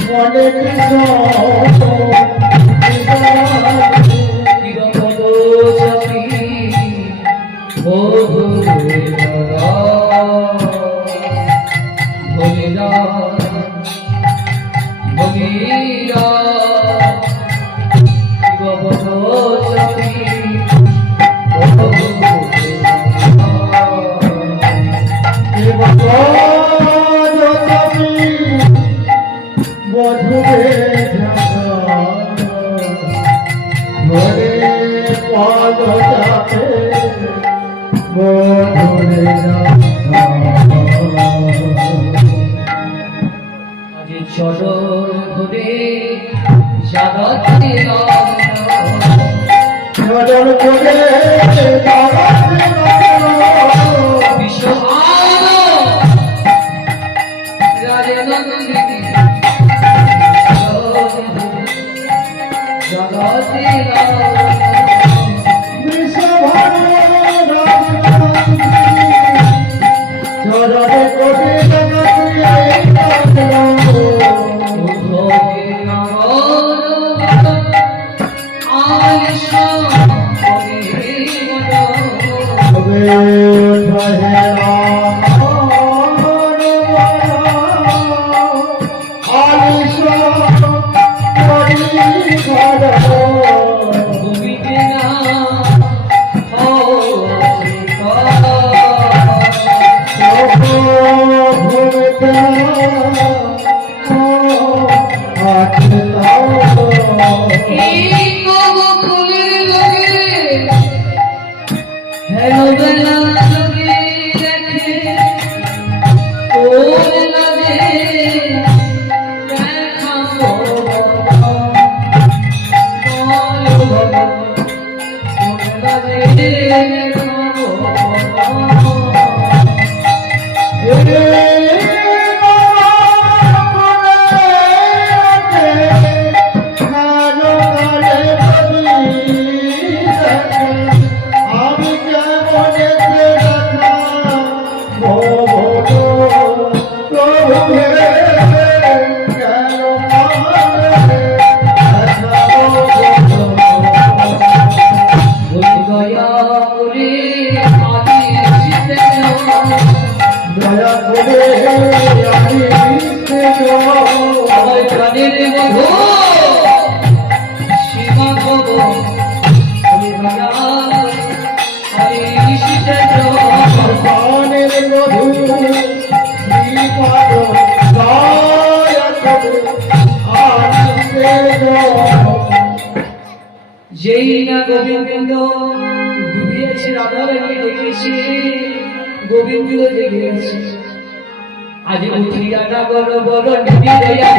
মনে কৃষ্ণ চরণ ধরে জাগাতে বিশ্ব রাজনন্দিনী জগতে যেই না গোবিন্দ ঘুরিয়েছে রাধারানী দেখেছি গোবিন্দ জেগেছে আজ উঠিয়া না বড় বড় নিবি দয়া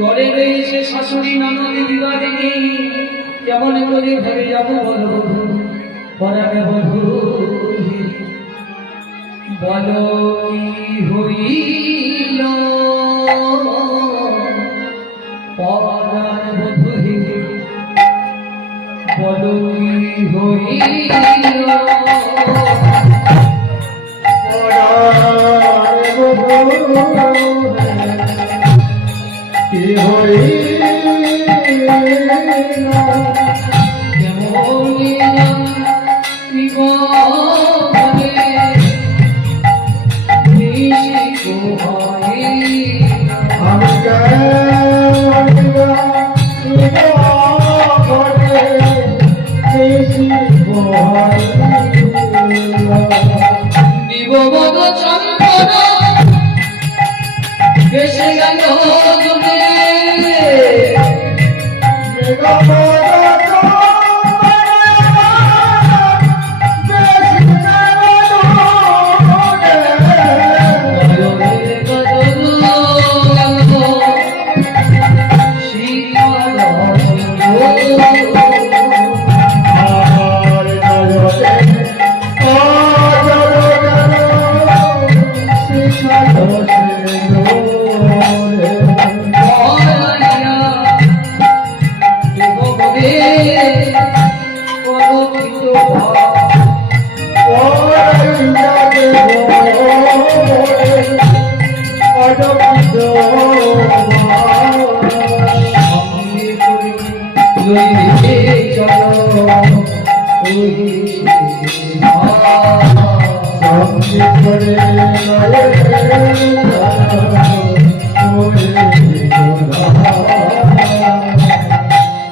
ঘরে রয়েছে শাশুড়ি ননদি বিবাদে নেই কেমন করে ভেবে যাবো বলো পরাণে বধূ বলো কি হইল পরাণ বধূ বলো কি হইল কি হইল হয় শিবমদ চন্দন এসে গেল যুগে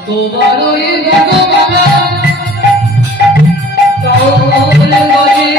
তোমার ওই ভগবানা কৌল গজে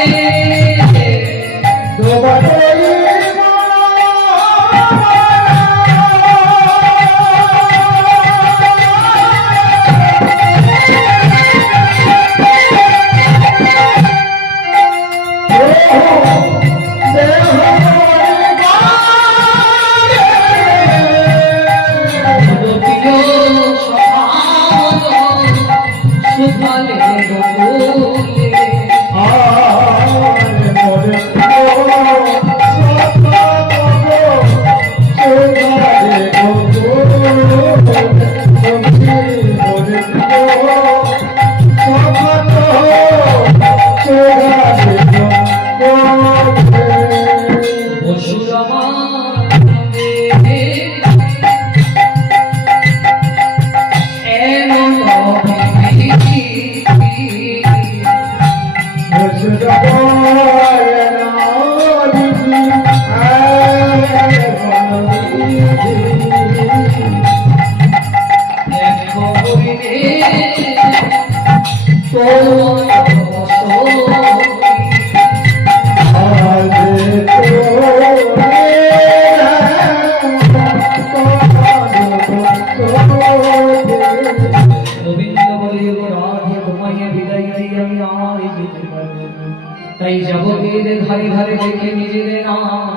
তাই জগতের ধারে ধারে দেখে নিজের নাম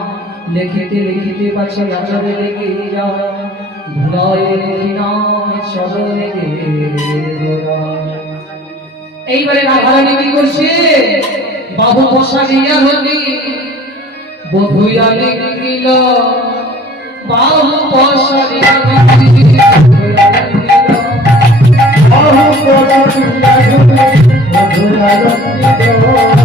লিখিতে লিখিতে পাছে আচরে লেগে যায় ভুলায় লিখি নাম চরণে এইবারে রাধারানী কি করছে বাবু বসা দিয়া হলি বধুয়া লিখিল বাবু বসা দিয়া Oh,